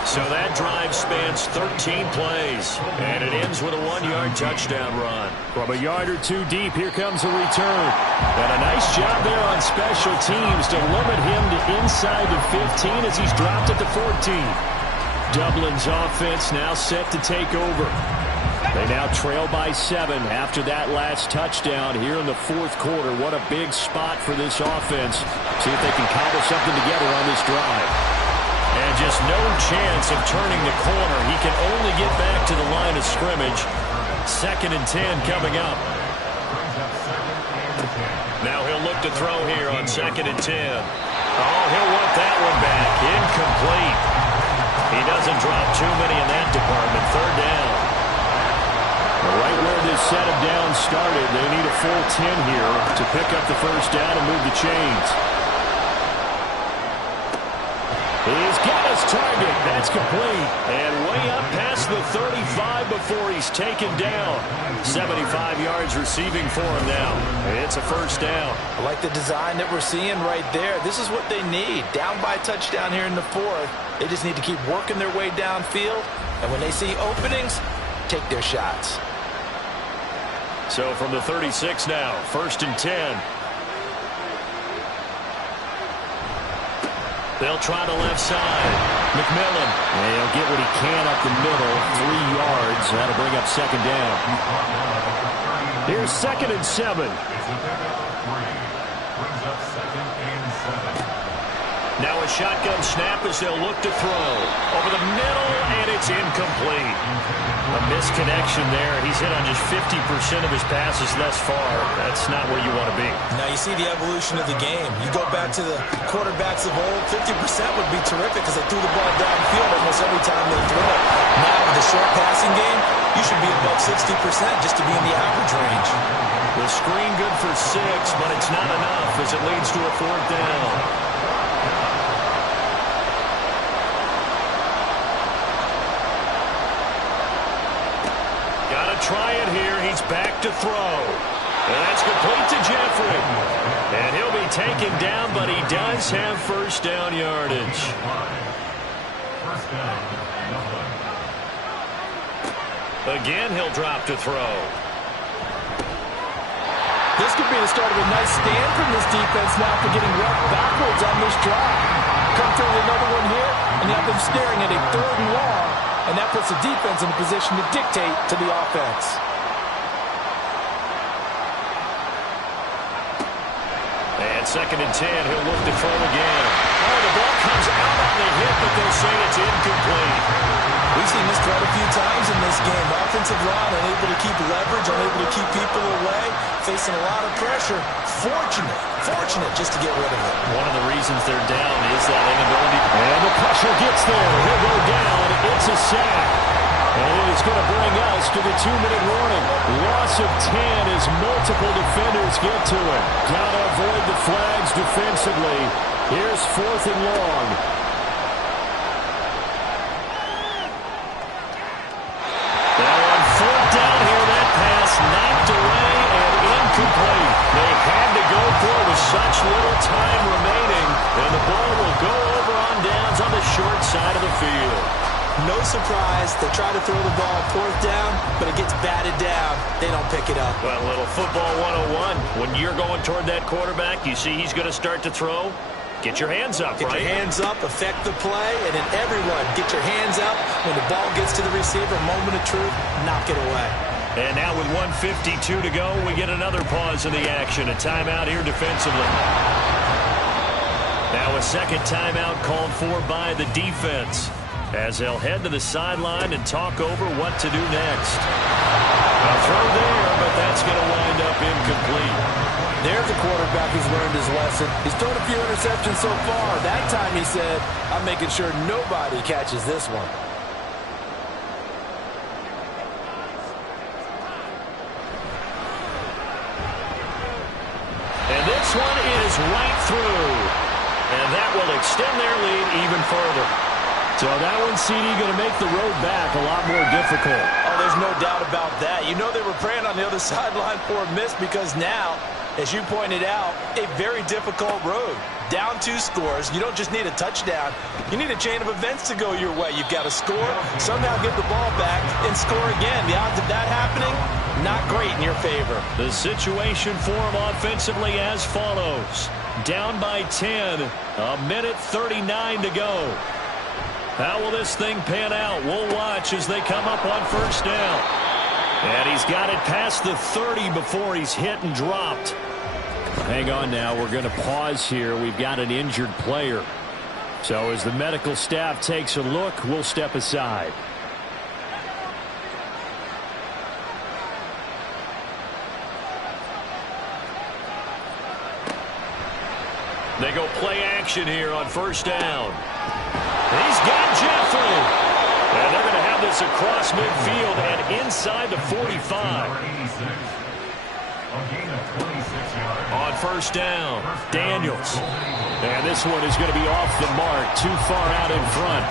So that drive spans 13 plays, and it ends with a 1-yard touchdown run. From a yard or 2 deep, here comes a return. And a nice job there on special teams to limit him to inside the 15 as he's dropped at the 14. Dublin's offense now set to take over. They now trail by 7 after that last touchdown here in the 4th quarter. What a big spot for this offense. See if they can cobble something together on this drive. And just no chance of turning the corner. He can only get back to the line of scrimmage. 2nd and 10 coming up. Now he'll look to throw here on 2nd and 10. Oh, he'll want that one back. Incomplete. He doesn't drop too many in that department. 3rd down. started. They need a full 10 here to pick up the first down and move the chains. He's got his target. That's complete. And way up past the 35 before he's taken down. 75 yards receiving for him now. It's a first down. I like the design that we're seeing right there. This is what they need. Down by a touchdown here in the fourth. They just need to keep working their way downfield. And when they see openings, take their shots. So from the 36 now, 1st and 10. They'll try the left side. McMillan. He'll get what he can up the middle. 3 yards. That'll bring up second down. Here's 2nd and 7. It's a pickup of 3. Brings up 2nd and 7. Now a shotgun snap as they'll look to throw. Over the middle, and it's incomplete. A misconnection there. He's hit on just 50% of his passes thus far. That's not where you want to be. Now you see the evolution of the game. You go back to the quarterbacks of old, 50% would be terrific because they threw the ball downfield almost every time they threw it. Now with the short passing game, you should be above 60% just to be in the average range. The screen good for 6, but it's not enough as it leads to a 4th down. Try it here. He's back to throw. And that's complete to Jeffrey. And he'll be taken down, but he does have first down yardage. First down, Dublin. Again, he'll drop to throw. This could be the start of a nice stand from this defense now for getting roughed backwards on this drive. Come through with another one here, and you have them staring at a 3rd and long. And that puts the defense in a position to dictate to the offense. And 2nd and 10, he'll look to throw again. Oh, the ball comes out on the hit, but they'll say it's incomplete. We've seen this quite a few times in this game. Offensive line unable to keep leverage, unable to keep people away, facing a lot of pressure. Fortunate just to get rid of it. One of the reasons they're down is that inability. And the pressure gets there. He'll go down. It's a sack. And it is going to bring us to the 2-minute warning. Loss of 10 as multiple defenders get to it. Got to avoid the flags defensively. Here's 4th and long. Now on 4th down here, that pass knocked away and incomplete. They had to go for it with such little time remaining. And the ball will go over on downs on the short side of the field. No surprise. They try to throw the ball 4th down, but it gets batted down. They don't pick it up. Well, a little football 101. When you're going toward that quarterback, you see he's going to start to throw. Get your hands up, Get right? your hands up, affect the play, and then everyone get your hands up. When the ball gets to the receiver, moment of truth, knock it away. And now with 1:52 to go, we get another pause in the action. A timeout here defensively. Now a second timeout called for by the defense as they'll head to the sideline and talk over what to do next. A throw there, but that's going to wind up incomplete. There's a quarterback who's learned his lesson. He's thrown a few interceptions so far. That time he said, I'm making sure nobody catches this one. And this one is right through. And that will extend their lead even further. So that one, CD, going to make the road back a lot more difficult. Oh, there's no doubt about that. You know they were praying on the other sideline for a miss because now, as you pointed out, a very difficult road. Down 2 scores. You don't just need a touchdown. You need a chain of events to go your way. You've got to score, somehow get the ball back, and score again. The odds of that happening, not great in your favor. The situation for them offensively as follows. Down by 10, 1:39 to go. How will this thing pan out? We'll watch as they come up on first down. And he's got it past the 30 before he's hit and dropped. Hang on now. We're going to pause here. We've got an injured player. So as the medical staff takes a look, we'll step aside. They go play action here on first down. He's got Jeffrey. And they're going to have this across midfield and inside the 45. A gain of 26 yards. On first down, Daniels. And this one is going to be off the mark, too far out in front.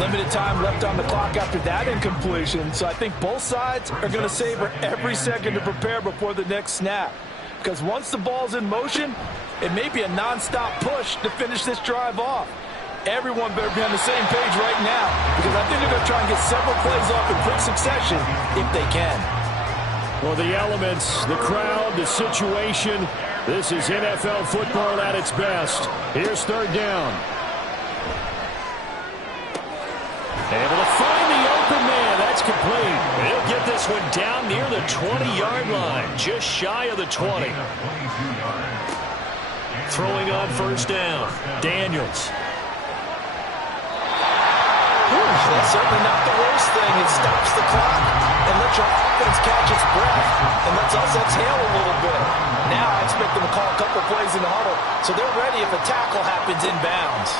Limited time left on the clock after that incompletion, so I think both sides are going to savor every second to prepare before the next snap. Because once the ball's in motion, it may be a non-stop push to finish this drive off. Everyone better be on the same page right now, because I think they're going to try and get several plays off in quick succession if they can. Well, the elements, the crowd, the situation, this is NFL football at its best. Here's third down. Able to find the open man. That's complete. He'll get this one down near the 20-yard line, just shy of the 20. Throwing on first down, Daniels. That's certainly not the worst thing. It stops the clock and lets your offense catch its breath and lets us exhale a little bit. Now I expect them to call a couple plays in the huddle so they're ready if a tackle happens inbounds.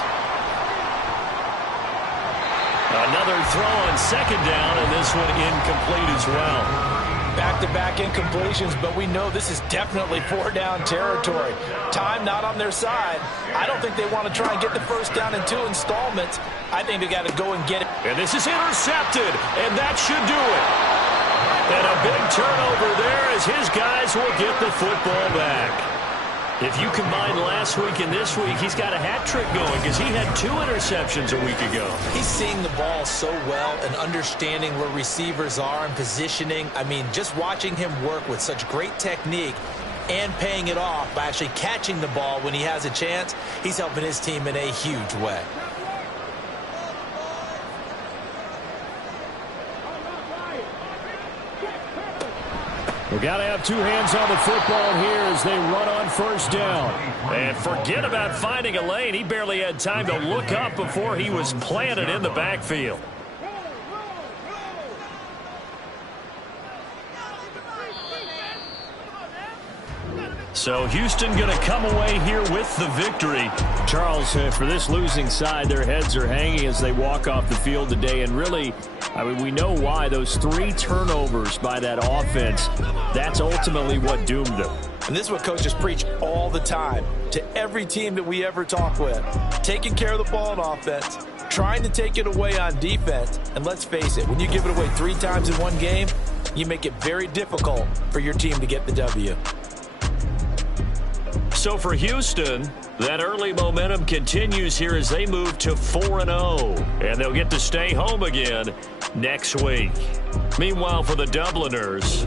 Another throw on second down, and this one incomplete as well. Back-to-back incompletions, but we know this is definitely four-down territory. Time not on their side. I don't think they want to try and get the first down in 2 installments. I think they got to go and get it. And this is intercepted, and that should do it. And a big turnover there as his guys will get the football back. If you combine last week and this week, he's got a hat trick going because he had 2 interceptions a week ago. He's seeing the ball so well and understanding where receivers are and positioning. I mean, just watching him work with such great technique and paying it off by actually catching the ball when he has a chance, he's helping his team in a huge way. We've got to have 2 hands on the football here as they run on first down. And forget about finding a lane. He barely had time to look up before he was planted in the backfield. So Houston going to come away here with the victory. Charles, for this losing side, their heads are hanging as they walk off the field today. And really, I mean, we know why. Those 3 turnovers by that offense, that's ultimately what doomed them. And this is what coaches preach all the time to every team that we ever talk with. Taking care of the ball on offense, trying to take it away on defense. And let's face it, when you give it away 3 times in one game, you make it very difficult for your team to get the W. So for Houston, that early momentum continues here as they move to 4-0. And they'll get to stay home again next week. Meanwhile, for the Dubliners,